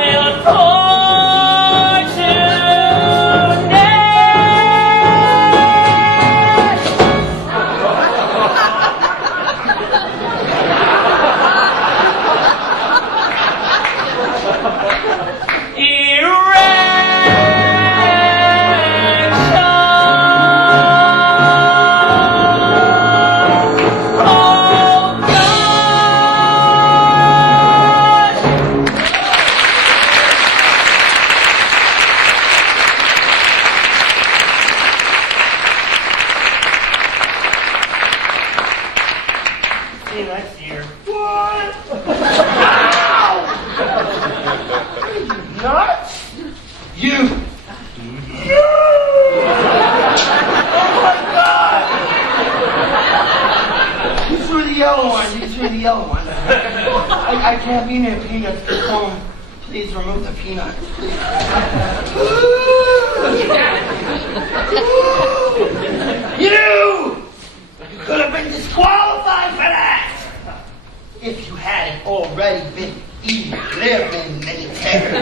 See you next year. What? Nuts? You! Oh my God! You threw the yellow one. You threw the yellow one. I can't be near peanuts. Please remove the peanuts. You! You could have been disqualified for that! If you hadn't already been eliminated.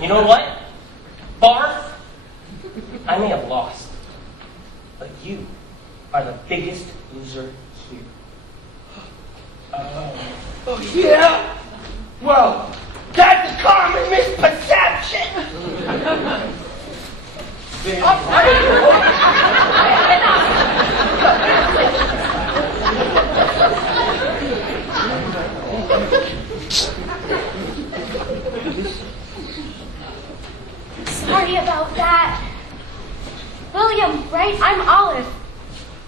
You know what? Barf, I may have lost, but you are the biggest loser here. Oh, yeah? Well, that's a common misperception. Sorry about that. William, right? I'm Olive.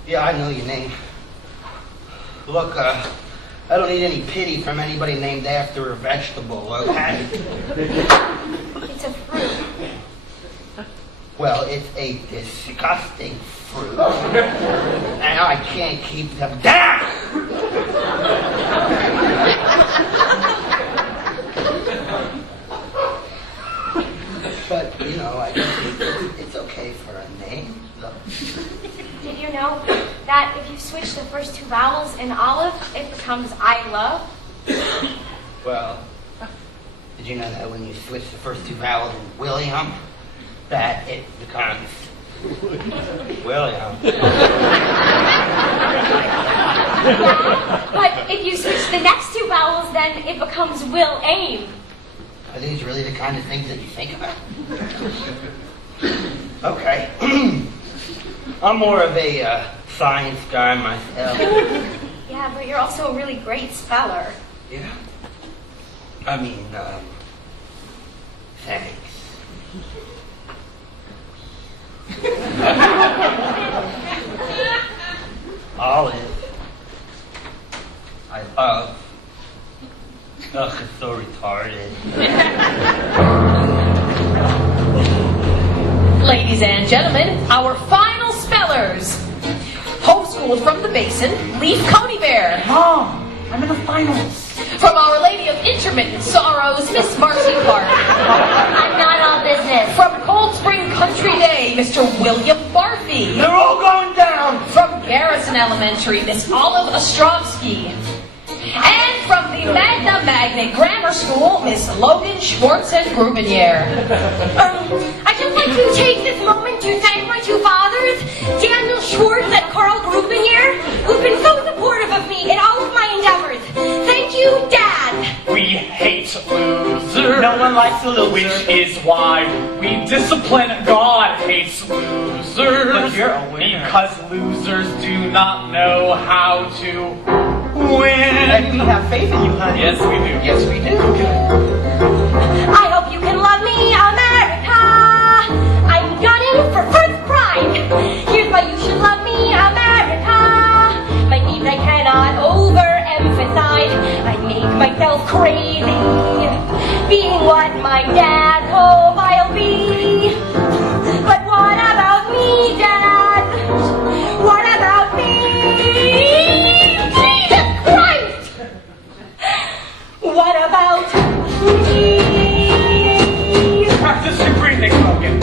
Yeah, I know your name. Look, I don't need any pity from anybody named after a vegetable, okay? It's a fruit. Well, it's a disgusting fruit. And I can't keep them down! But, you know, I guess it's okay for a name. Look. Did you know that if you switch the first two vowels in Olive, it becomes I love? Well, did you know that when you switch the first two vowels in William, that it becomes William? But if you switch the next two vowels, then it becomes Will Aim. Are these really the kind of things that you think about? Okay. I'm more of a science guy myself. Yeah, but you're also a really great speller. Yeah? I mean, thanks. Olive. I love. Ugh, it's so retarded. Ladies and gentlemen, our final spellers. Homeschooled from the Basin, Leaf Coney Bear. Mom, I'm in the finals. From Our Lady of Intermittent Sorrows, Miss Marcy Clark. I'm not all business. From Cold Spring Country Day, Mr. William Barfy. They're all going down. From Garrison Elementary, Miss Olive Ostrovsky. And from the Magna Magnet Grammar School, Miss Logan Schwartz and Grubenier. I'd just like to take this moment to thank my two fathers, Daniel Schwartz and Carl Grubenier, who've been so supportive of me in all of my endeavors. Thank you, Dad. We hate losers. No one likes a loser. Which is why we discipline. God hates losers. But you're a winner. Because losers do not know how to win. And we have faith in you, honey. Yes, we do. Yes, we do. I hope you can love me, America. I'm gunning for first prime. Here's why you should love me, America. My needs I cannot overemphasize. I make myself crazy, being what my dad hoped I'll be. But what about me, Dad? What about me? Jesus Christ! What about me? Practice your breathing, Logan.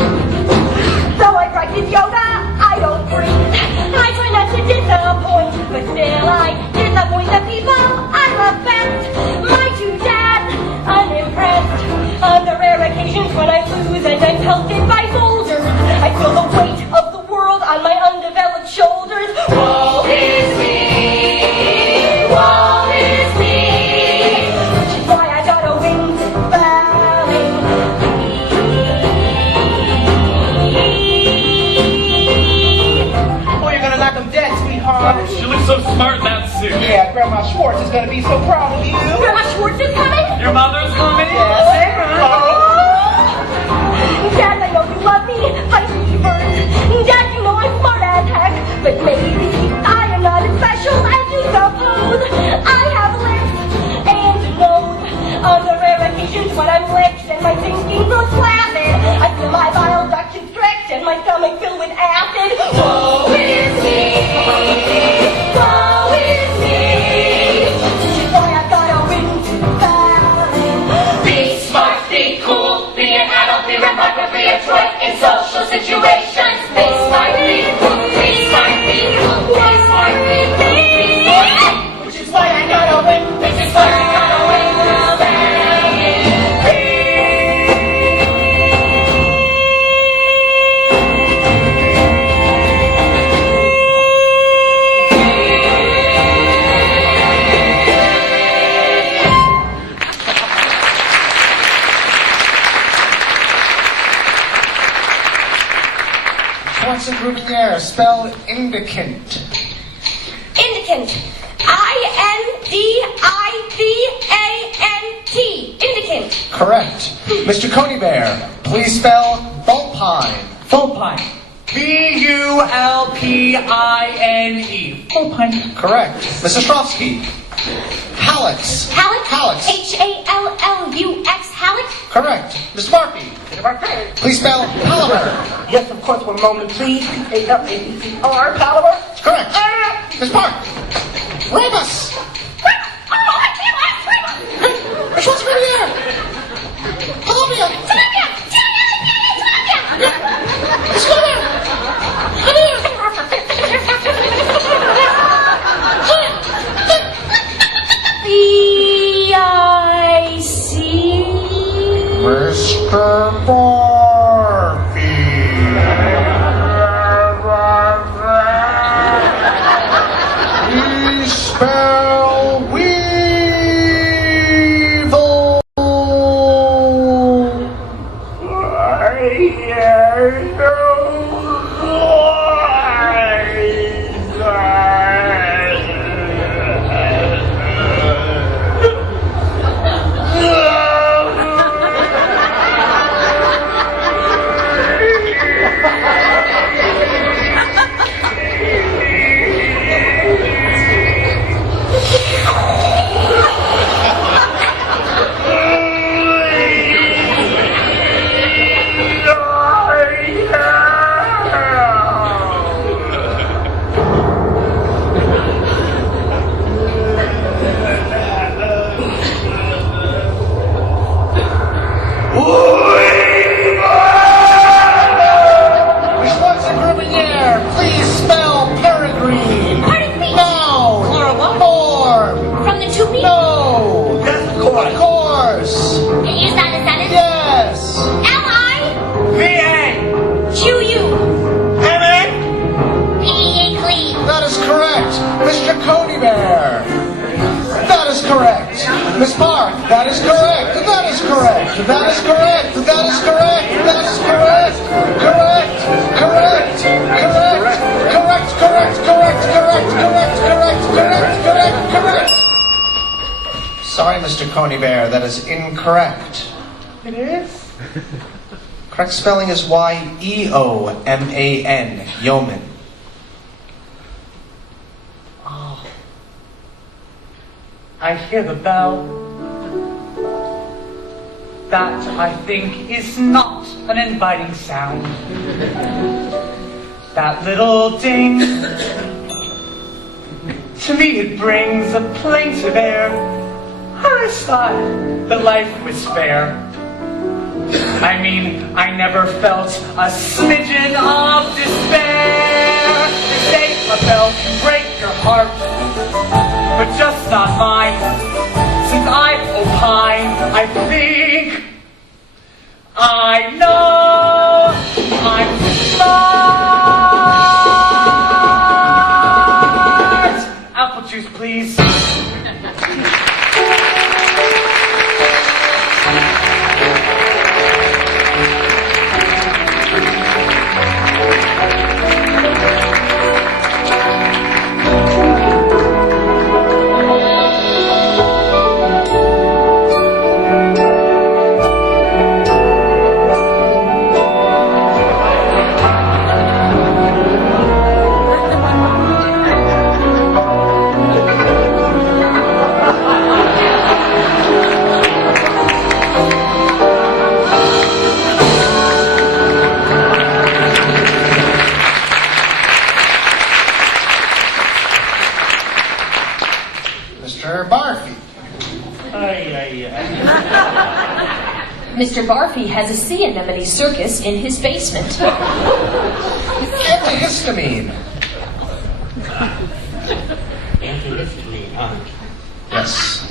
Though I practice yoga, I don't breathe. I try not to disappoint, but still I disappoint the people I love best. My two dads, unimpressed. On the rare occasions when I lose and I'm pelted by soldiers, I feel the weight of the world on my undeveloped shoulders. Woe is me, woe is me, which is why I gotta win this spelling bee. Boy, you're gonna knock them dead, sweetheart. She looks so smart in that suit. Yeah, Grandma Schwartz is gonna be so proud of you. Grandma Schwartz is coming? Your mother's coming? Dad, I know you love me. I need you first. Dad, you know I'm smart as heck. But maybe I am not as special as you suppose. I have lips and a nose. On the rare occasions when I'm licked and my thinking goes flaccid, I feel my bile duct constrict and my stomach filled with acid. Woe is me. Woe is me. Which is why I've got to win to balance. Be smart, be cool, be an adult, be remarkable, be adroit in social situations. Be smart, be cool, be smart, be cool, be smart, be cool, be smart. Which is why I gotta win. Which is why I gotta win the spelling bee. Schwartz and Grubenier, spell indicant. Indicant. I-N-D-I-V-A-N-T. Indicant. Correct. Mr. Coneybear, please spell vulpine. Vulpine. V-U-L-P-I-N-E. Vulpine. Correct. Mrs. Ostrovsky, hallux. Hallux. Hallux. H-A-L-L-U-X. Hallux. Correct. Mr. Murphy, please spell palaver. Yes, of course, 1 moment, please. P-A-L-A-V-E-R, Palaver. Correct. Ms. Park, rebus. Which one's Grubenier? Columbia. Let's go there. Come here. B-I-C. Mr. Murphy. Please spell weevil. Miss Park, that is correct. That is correct. That is correct. That is correct. That is correct. Correct. Correct. Correct. Correct. Correct. Correct. Correct. Correct. Correct. Correct. Correct. Correct. Sorry, Mr. Coney Bear, that is incorrect. It is? Correct spelling is Y-E-O-M-A-N, yeoman. Oh. I hear the bell. That, I think, is not an inviting sound. That little ding. To me it brings a plaintive air. I thought that life was fair. I mean, I never felt a smidgen of despair. They say a bell can break your heart, but just not mine. Since I opine, I think I know I'm smart. Apple juice, please. Mr. Barfy has a sea anemone circus in his basement. Antihistamine. Antihistamine, huh? Yes.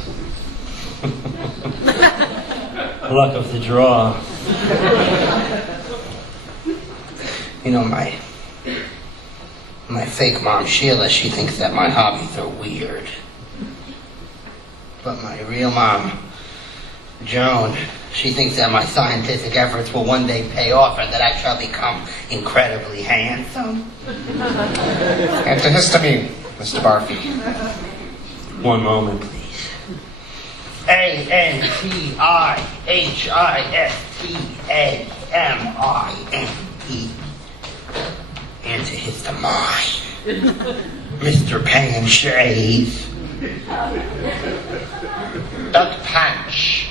Luck of the draw. You know, my fake mom, Sheila, she thinks that my hobbies are weird. But my real mom, Joan, she thinks that my scientific efforts will one day pay off and that I shall become incredibly handsome. Antihistamine, Mr. Barfy. One moment, please. Antihistamine. Antihistamine. Mr. Panshave. Duck Patch.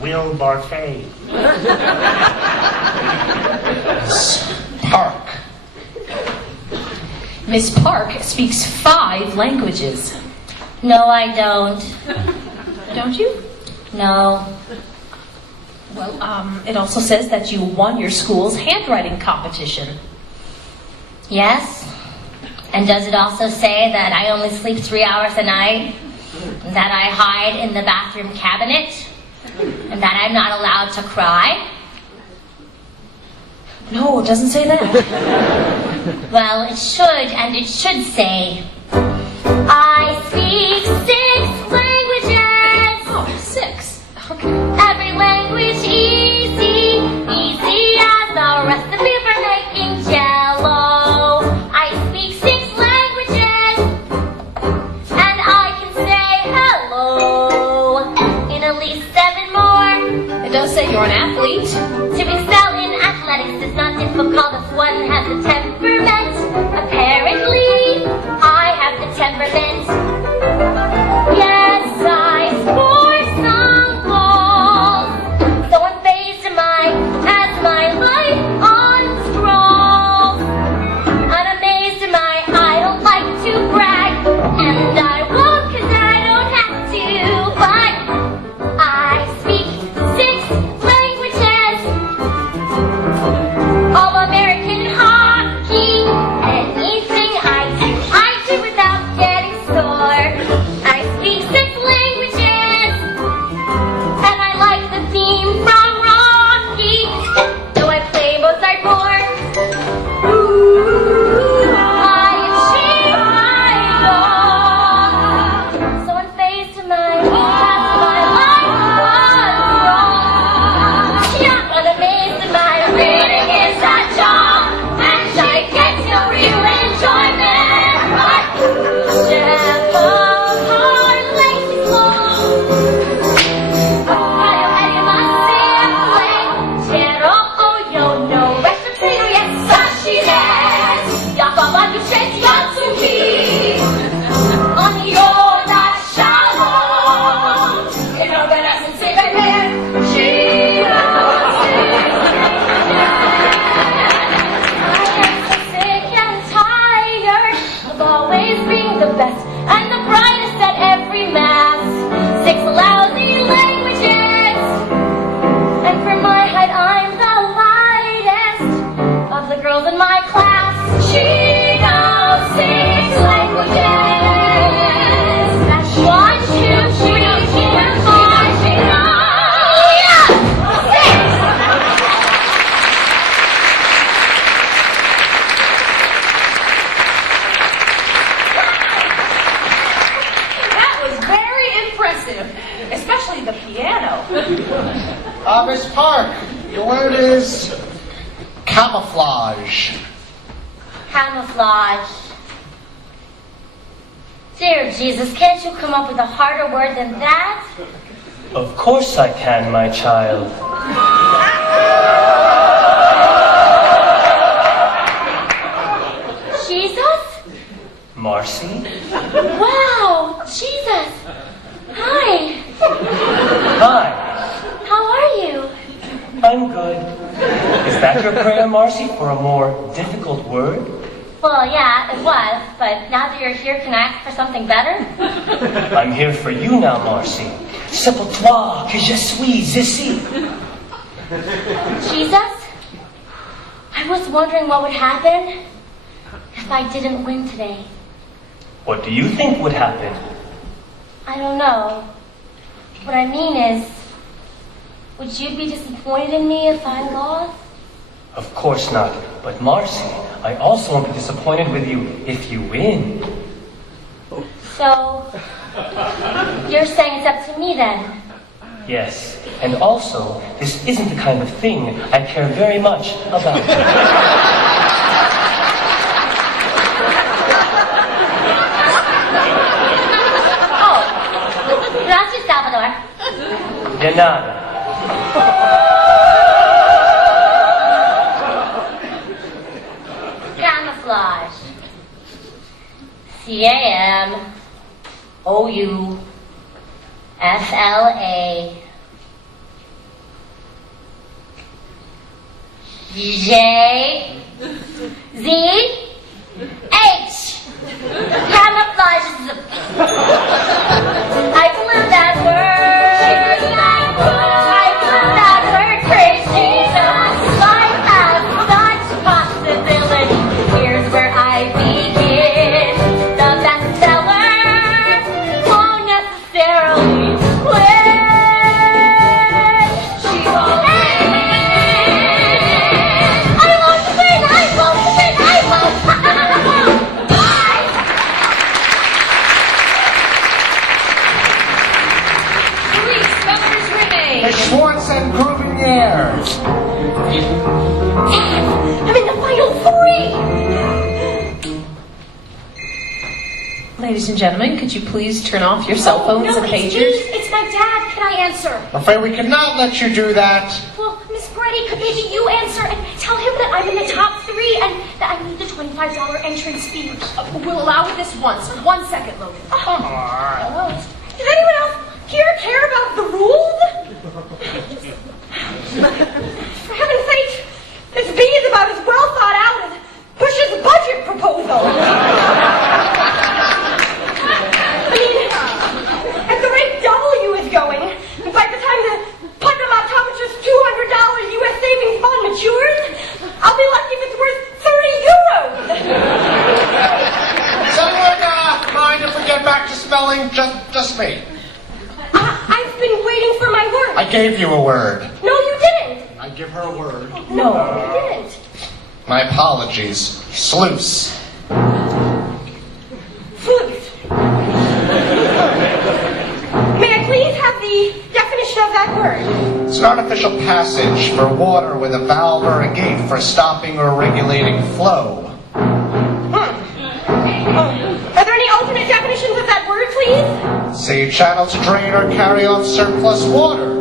Will Barfay. Miss Park. Miss Park speaks 5 languages. No, I don't. Don't you? No. Well, it also says that you won your school's handwriting competition. Yes? And does it also say that I only sleep 3 hours a night? That I hide in the bathroom cabinet? And that I'm not allowed to cry? No, it doesn't say that. Well, it should, and it should say, I speak 6 languages. Oh, 6. Okay. Every language easy, easy as a recipe for making jello. I speak 6 languages, and I can say hello in at least 7 more. It does say you're an athlete. To excel in athletics is not difficult if one has the temperament. Apparently, I have the temperament. Yes, I score some goals. So unfazed am I as my life unscrolls. Unamazed am I don't like to brag. And I won't 'cause I don't have to. But I speak 6 languages. All American hockey. Miss Park, your word is camouflage. Camouflage. Dear Jesus, can't you come up with a harder word than that? Of course I can, my child. Jesus? Marcy? Wow, Jesus. Hi. Hi. How are you? I'm good. Is that your prayer, Marcy, for a more difficult word? Well, yeah, it was, but now that you're here, can I ask for something better? I'm here for you now, Marcy. C'est pour toi que je suis ici. Jesus? I was wondering what would happen if I didn't win today. What do you think would happen? I don't know. What I mean is, would you be disappointed in me if I lost? Of course not. But Marcy, I also won't be disappointed with you if you win. So, you're saying it's up to me then? Yes. And also, this isn't the kind of thing I care very much about. Oh, gracias, Salvador. De nada. Camouflage. CAMOUFLA. JZH. Camouflage is I blew that word. I blew that word crazy. Life has such possibility. Here's where I begin. The bestseller won't necessarily win. She won't win. I won't win. I won't win. I won't. Police, Governor's Renee. Miss Schwartz and Grubinier. I'm in the final three. Ladies and gentlemen, could you please turn off your cell phones No, and it's pagers? me. It's my dad. Can I answer? I'm afraid we cannot let you do that. Well, Miss Brady, could maybe you answer and tell him that I'm in the top three and that I need the $25 entrance fee. We'll allow it this once. 1 second, Logan. Does anyone else here care about the rules? For heaven's sake, this bee is about as well thought out as Bush's budget proposal. I mean, at the rate W is going, by the time the Putnam optometrist $200 U.S. savings fund matures, I'll be lucky if it's worth 30 euros. Someone mind if we get back to spelling? Just me. I've been waiting for my word. I gave you a word. No, you didn't. I give her a word. No, you didn't. My apologies. Sluice. Flute. May I please have the definition of that word? It's an artificial passage for water with a valve or a gate for stopping or regulating flow. Are there any alternate definitions of that word, please? Say channel to drain or carry off surplus water.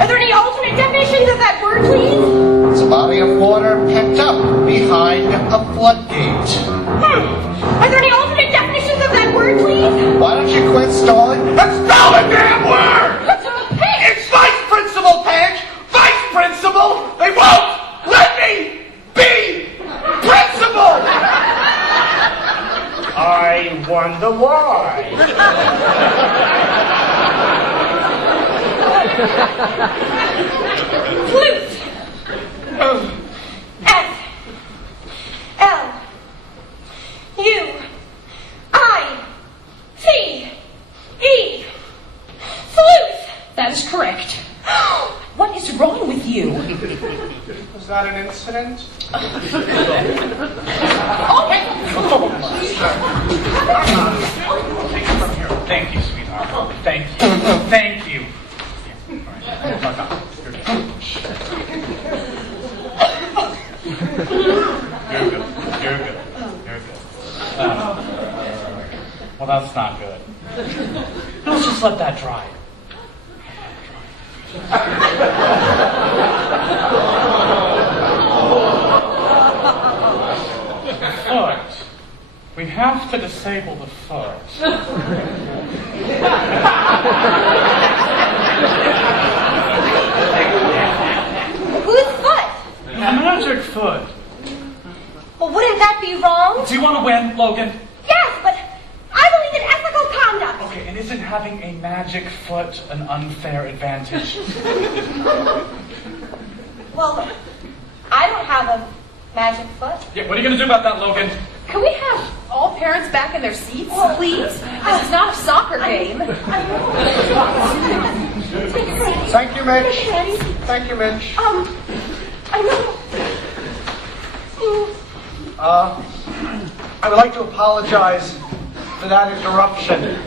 Are there any alternate definitions of that word, please? It's a body of water pent up behind a floodgate. Are there any alternate definitions of that word, please? Why don't you quit stalling and spell the damn word? It's vice principal, Page! Vice principal! They won't let me be principal! I wonder why. Flute. F-L-U-I-T-E. Flute. That is correct. What is wrong with you? Was that an incident? Thank you, sweetheart. Thank you. Thank you. Foot. We have to disable the foot. Whose foot? A magic foot. Well, wouldn't that be wrong? Do you want to win, Logan? Yes, but I believe in ethical conduct. Okay, and isn't having a magic foot an unfair advantage? Well, I don't have a magic foot. Yeah, what are you going to do about that, Logan? Can we have all parents back in their seats, please? This is not a soccer game. Thank you, Mitch. Thank you, Mitch. I know. I would like to apologize for that interruption.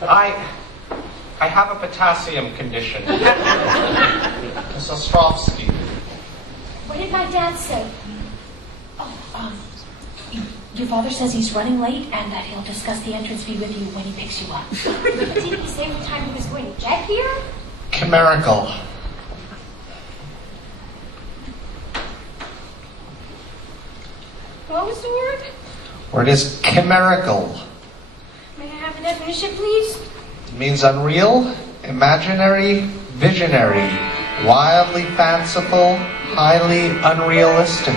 I have a potassium condition. Miss Ostrovsky. What did my dad say? Your father says he's running late and that he'll discuss the entrance fee with you when he picks you up. Did he say what time he was going to get here? Chimerical. What was the word? Word is chimerical. May I have a definition, please? It means unreal, imaginary, visionary, wildly fanciful, highly unrealistic.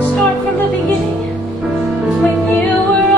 Start from the beginning when you were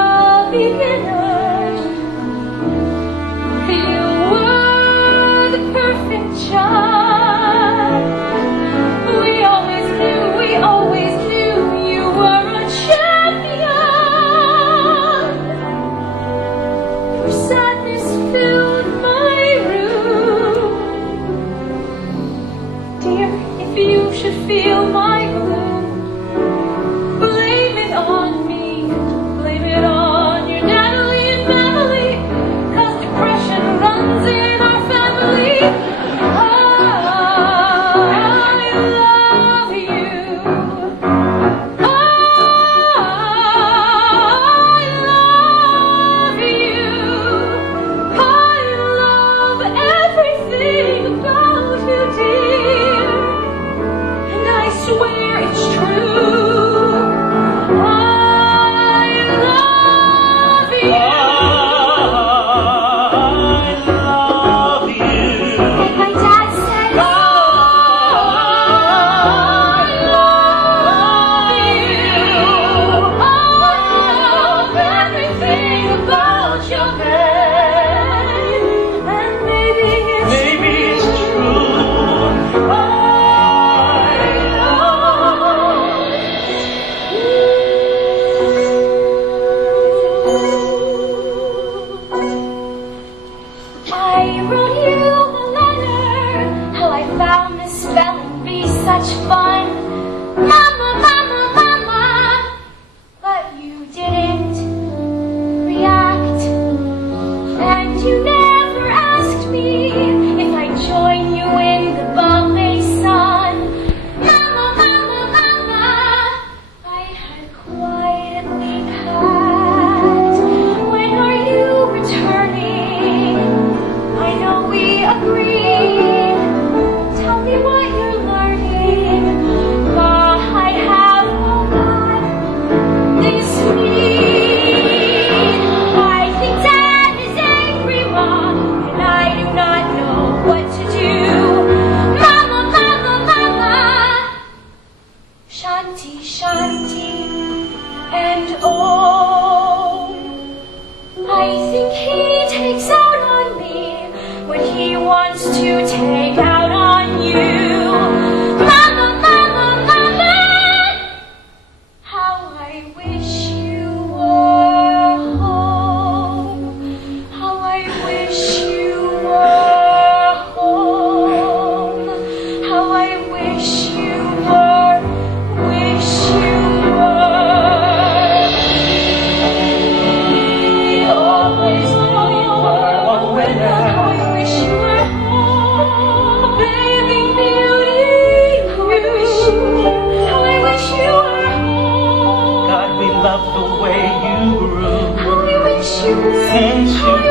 you were. I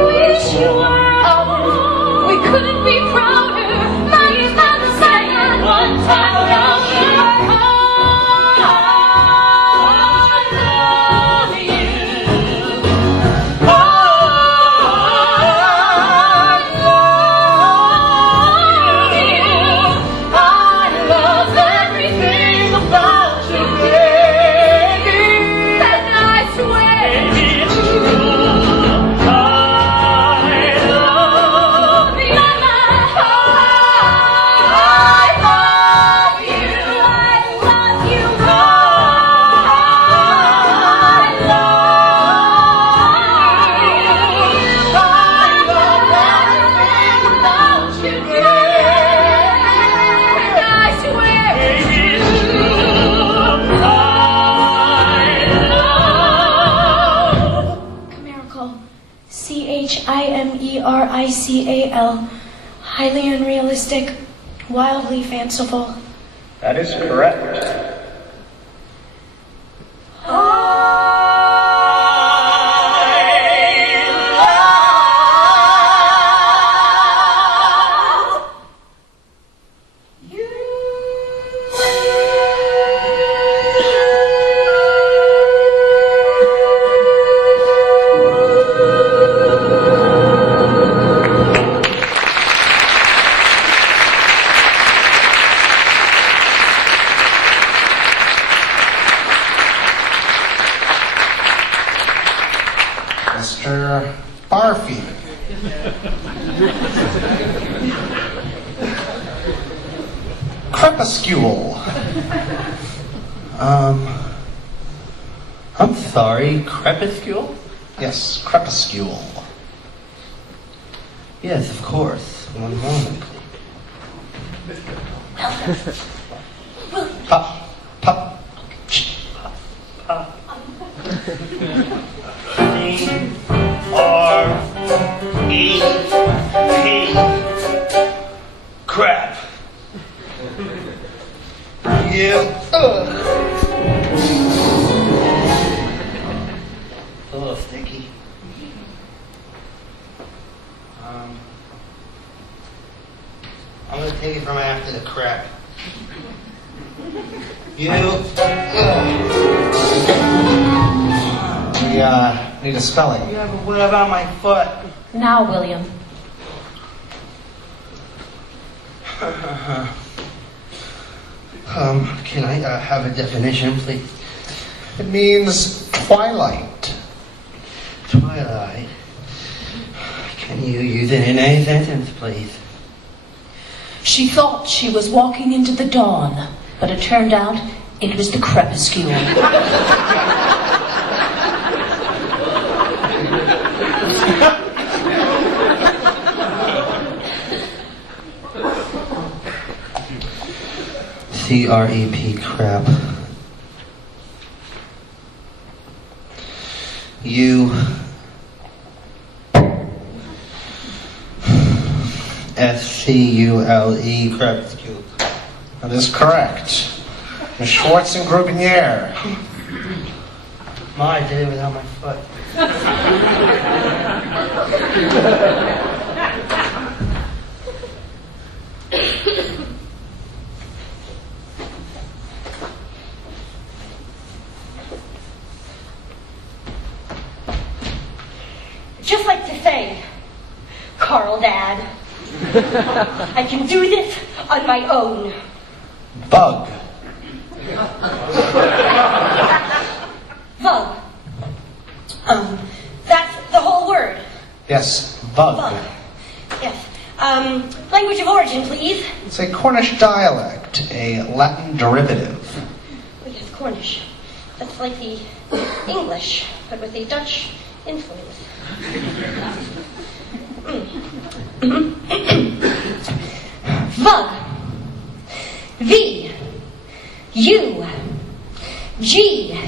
wish you were. Oh, we couldn't be prouder. My mother sang one time around the Chimerical, highly unrealistic, wildly fanciful. That is correct. Mr. Barfy. Crepuscule. I'm sorry, crepuscule? Yes, crepuscule. Yes, of course. One moment, please. Pop, pop. C-R-E-P. Crap. Yeah. A little sticky. I'm gonna take it from after the crap. You. We need a spelling. You have a web on my foot. Now, William. Can I have a definition, please? It means twilight. Twilight. Can you use it in a sentence, please? She thought she was walking into the dawn, but it turned out it was the crepuscule. C-R-E-P, crap. U S-C-U-L-E, crepuscule. That is correct. Ms. Schwartz and Grubinier. Ma, I did it without my foot. Just like to say, Carl, Dad, I can do this on my own. Bug. Vug. That's the whole word. Yes, bug. Vug. Yes. Language of origin, please. It's a Cornish dialect, a Latin derivative. Oh, yes, Cornish. That's like the English, but with a Dutch influence. Vug. V. U. G.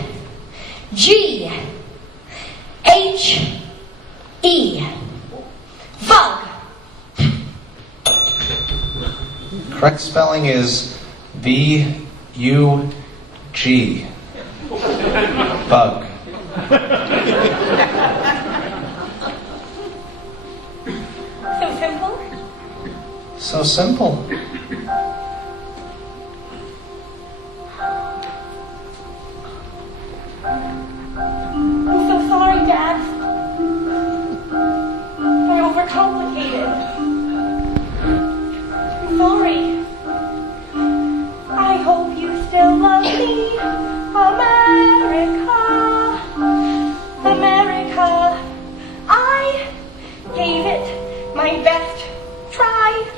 G. H. E. Vug. Correct spelling is B-U-G. Bug. So simple. I'm so sorry, Dad. I overcomplicated. I'm sorry. I hope you still love me, America. America. I gave it my best try.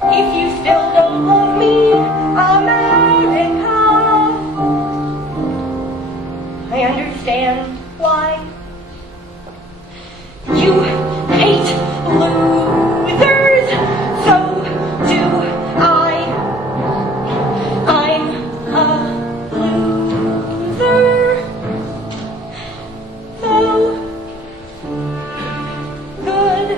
If you still don't love me, America, I understand why. You hate losers, so do I. I'm a loser, so good.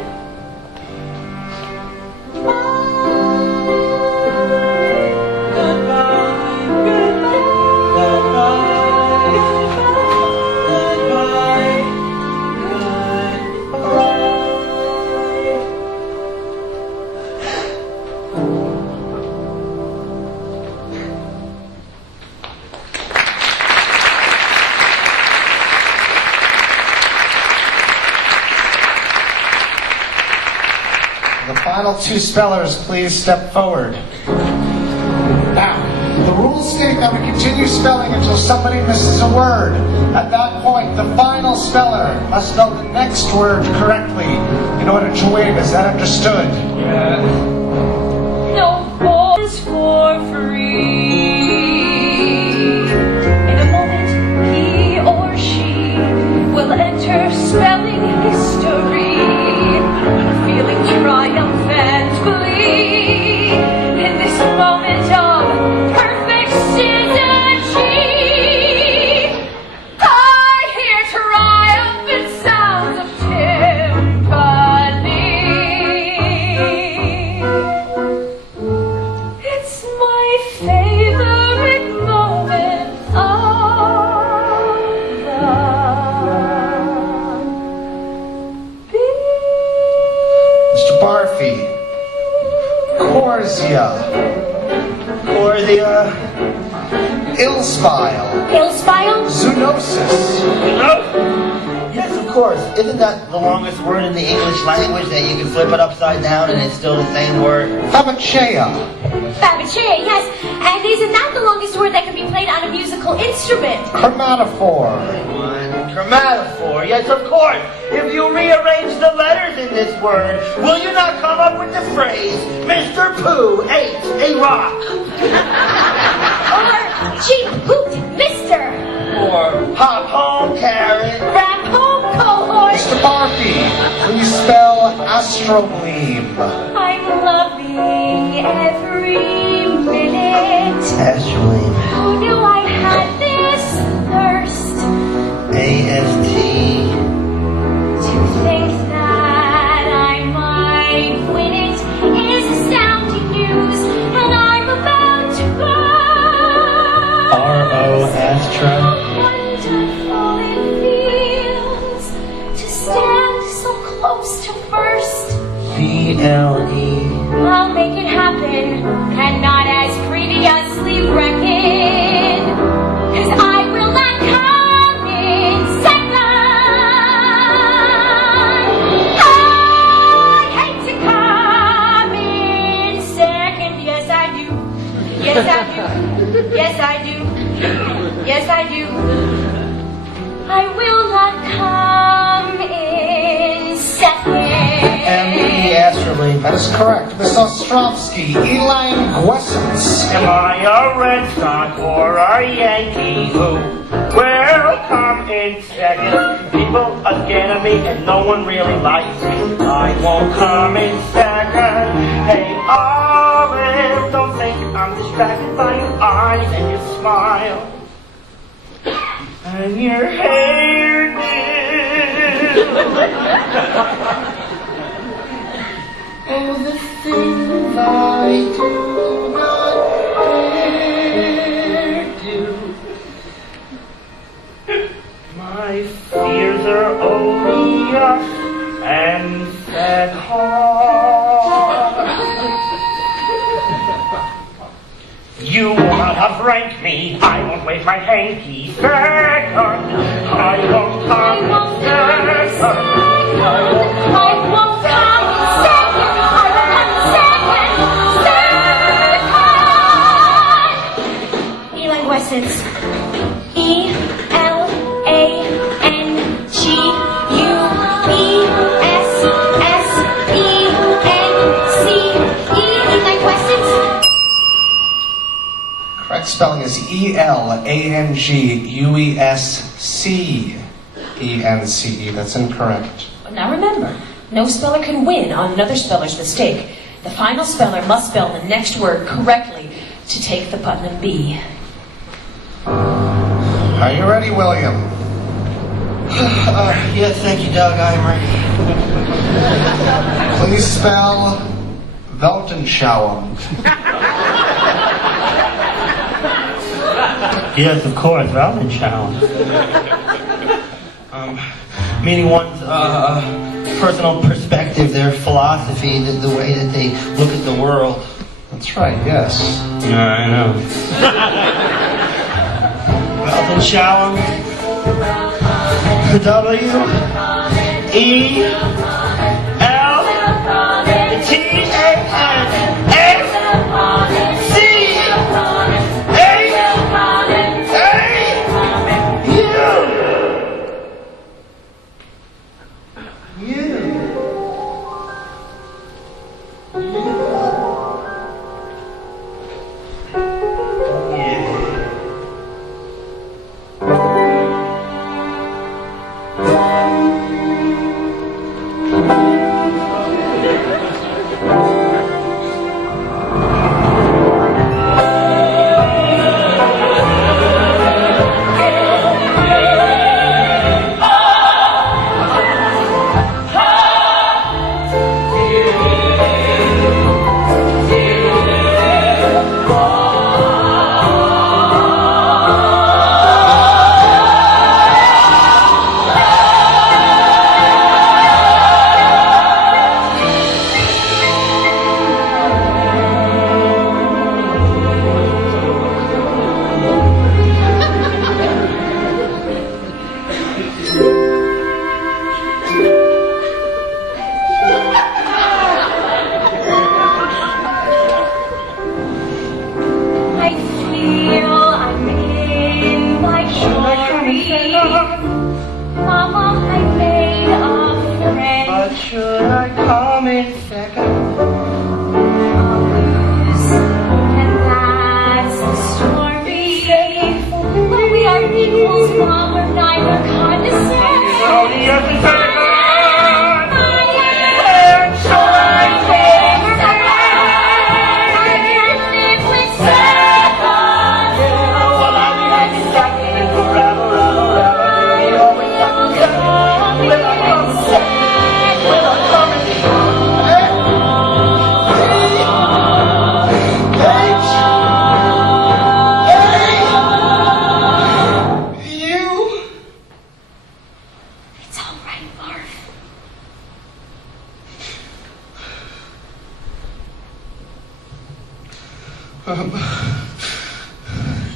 The final two spellers, please step forward. Now, the rules state that we continue spelling until somebody misses a word. At that point, the final speller must spell the next word correctly in order to win. Is that understood? No balls for free. In a moment, he or she will enter spelling history, feeling triumph and glee in this moment of perfect synergy. I hear triumphant sounds of timpani. It's my favorite moment of the Mr. Barfi. Corsia. Illspile. Illspile? Zoonosis. Yes, of course. Isn't that the longest word in the English language that you can flip it upside down and it's still the same word? Fabacea. Fabacea, yes. And isn't that the longest word that can be played on a musical instrument? Chromatophore. Chromatophore. Yes, of course. If you rearrange the letters in this word, will you not come up with the phrase, Mr. Pooh ate a rock? Or cheap hoot, mister. Or hop home, carrot. Rap home, cohort. Mr. Barfi, please spell astrobleme. I'm loving every minute. Astrobleme. Who knew I had this thirst A-S-T. to think that I might win it is astounding news, and I'm about to buy. R-O Astra. Wonderful it feels to stand so close to first. B-L-E. I'll make it happen, and not as previously reckoned, 'cause I will not come in second. I hate to come in second. Yes, I do. Yes, I do. Yes, I do. Yes, I do. I will not come in second. M-E Astrobleme. That is correct. Miss Ostrovsky, elanguescence. Am I a Red Sox or a Yankee who will come in second? People are scared of me and no one really likes me. I won't come in second. Hey, Olive, don't think I'm distracted by your eyes and your smile. And your hairdo. Oh, the things I do not dare do. My fears are only us and sad heart. You will not outrank me. I won't wave my hanky. Second, I won't come second. I won't come second. I will come second. Elanguescence. Correct spelling is Elanguescence. That's incorrect. Now remember, no speller can win on another speller's mistake. The final speller must spell the next word correctly to take the Putnam B. Are you ready, William? Yes, thank you, Doug. I am ready. Please spell Weltanschauung. Yes, of course, Weltanschauung. Meaning one's personal perspective, their philosophy, the way that they look at the world. That's right, yes. Yeah, I know. Weltanschauung.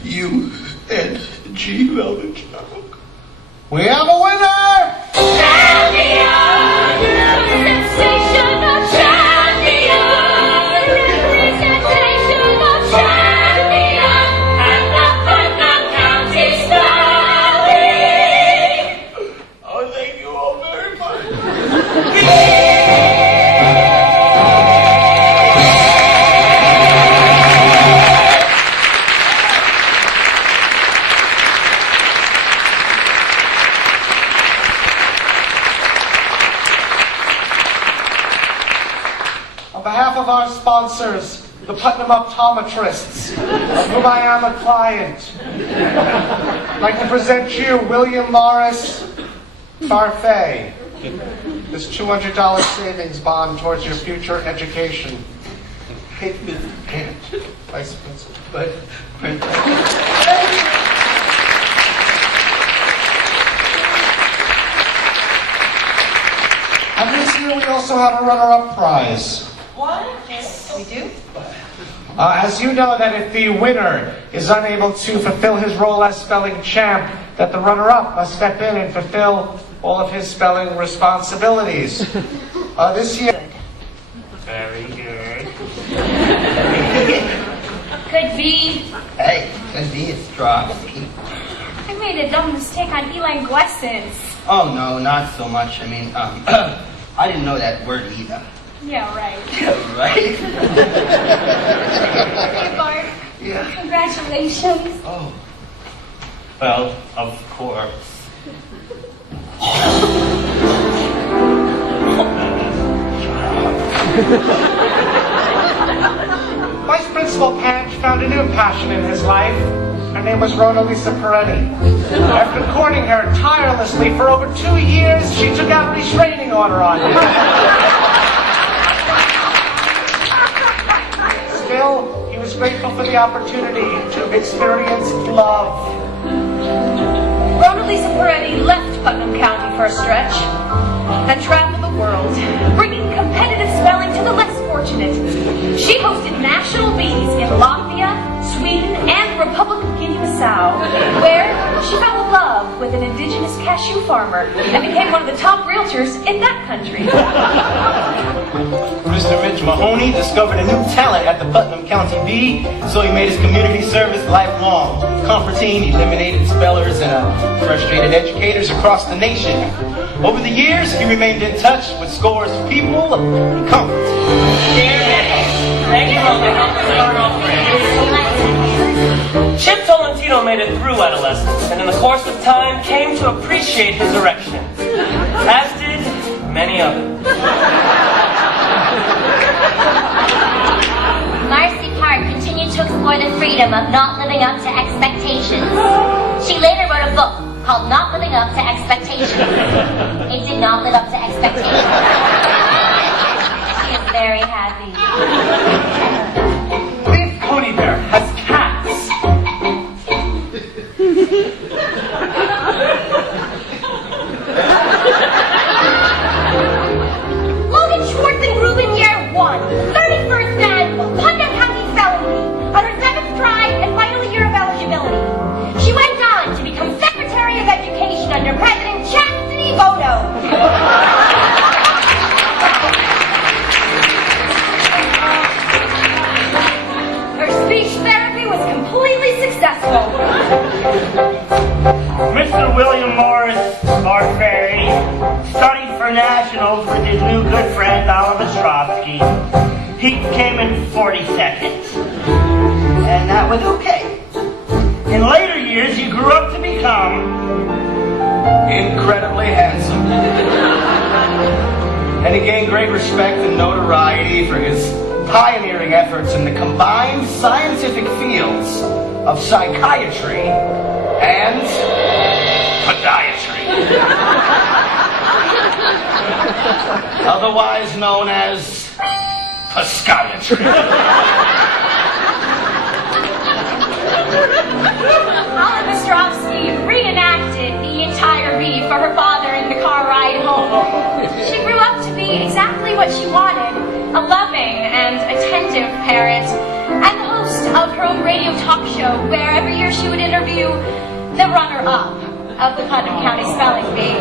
U-N-G Weltanschauung. We have a winner! On behalf of our sponsors, the Putnam Optometrists, of whom I am a client, I'd like to present you William Morris Parfait, this $200 savings bond towards your future education. Vice Principal. And this year we also have a runner-up prize. What? Yes, we do. As you know that if the winner is unable to fulfill his role as spelling champ, that the runner-up must step in and fulfill all of his spelling responsibilities. This year... Very good. Could be. Hey, could be a Stropsky. I made a dumb mistake on elanguescence. Oh, no, not so much. I mean, I didn't know that word either. Yeah, right. Yeah, right? Hey, Bart. Yeah. Congratulations. Oh. Well, of course. Vice Principal Panch found a new passion in his life. Her name was Rona Lisa Peretti. After courting her tirelessly for over 2 years, she took out a restraining order on him. Still, he was grateful for the opportunity to have experienced love. Rona Lisa Peretti left Putnam County for a stretch and traveled the world, bringing competitive spelling to the less fortunate. She hosted national bees in Latvia, Sweden, and the Republic of Guinea-Bissau, where she fell in love with an indigenous cashew farmer and became one of the top realtors in that country. Mr. Mitch Mahoney discovered a new talent at the Putnam County Bee, so he made his community service lifelong. Comforting, eliminated spellers, and frustrated educators across the nation. Over the years, he remained in touch with scores of people in comfort. Chip Tolentino made it through adolescence, and in the course of time came to appreciate his erections, as did many others. Marcy Park continued to explore the freedom of not living up to expectations. She later wrote a book called Not Living Up to Expectations. It did not live up to expectations. She is very happy. This Coney Bear has cats. Logan Schwartz and Ruben Year won the 31st annual Putnam County Spelling Bee on her 7th try and final year of eligibility. She went on to become Secretary of Education under President Chastity Bono. Her speech therapy was completely successful. Mr. William Morris, Barferi, studied for nationals with his new good friend Oliver Stropsky. He came in 42nd, and that was okay. In later years, he grew up to become Incredibly handsome. And he gained great respect and notoriety for his pioneering efforts in the combined scientific fields of psychiatry and podiatry. Otherwise known as pisciatry. Oliver Stropsky reenacted the entire bee for her father in the car ride home. She grew up to be exactly what she wanted, a loving and attentive parent, and the host of her own radio talk show where every year she would interview the runner-up of the Putnam County Spelling Bee.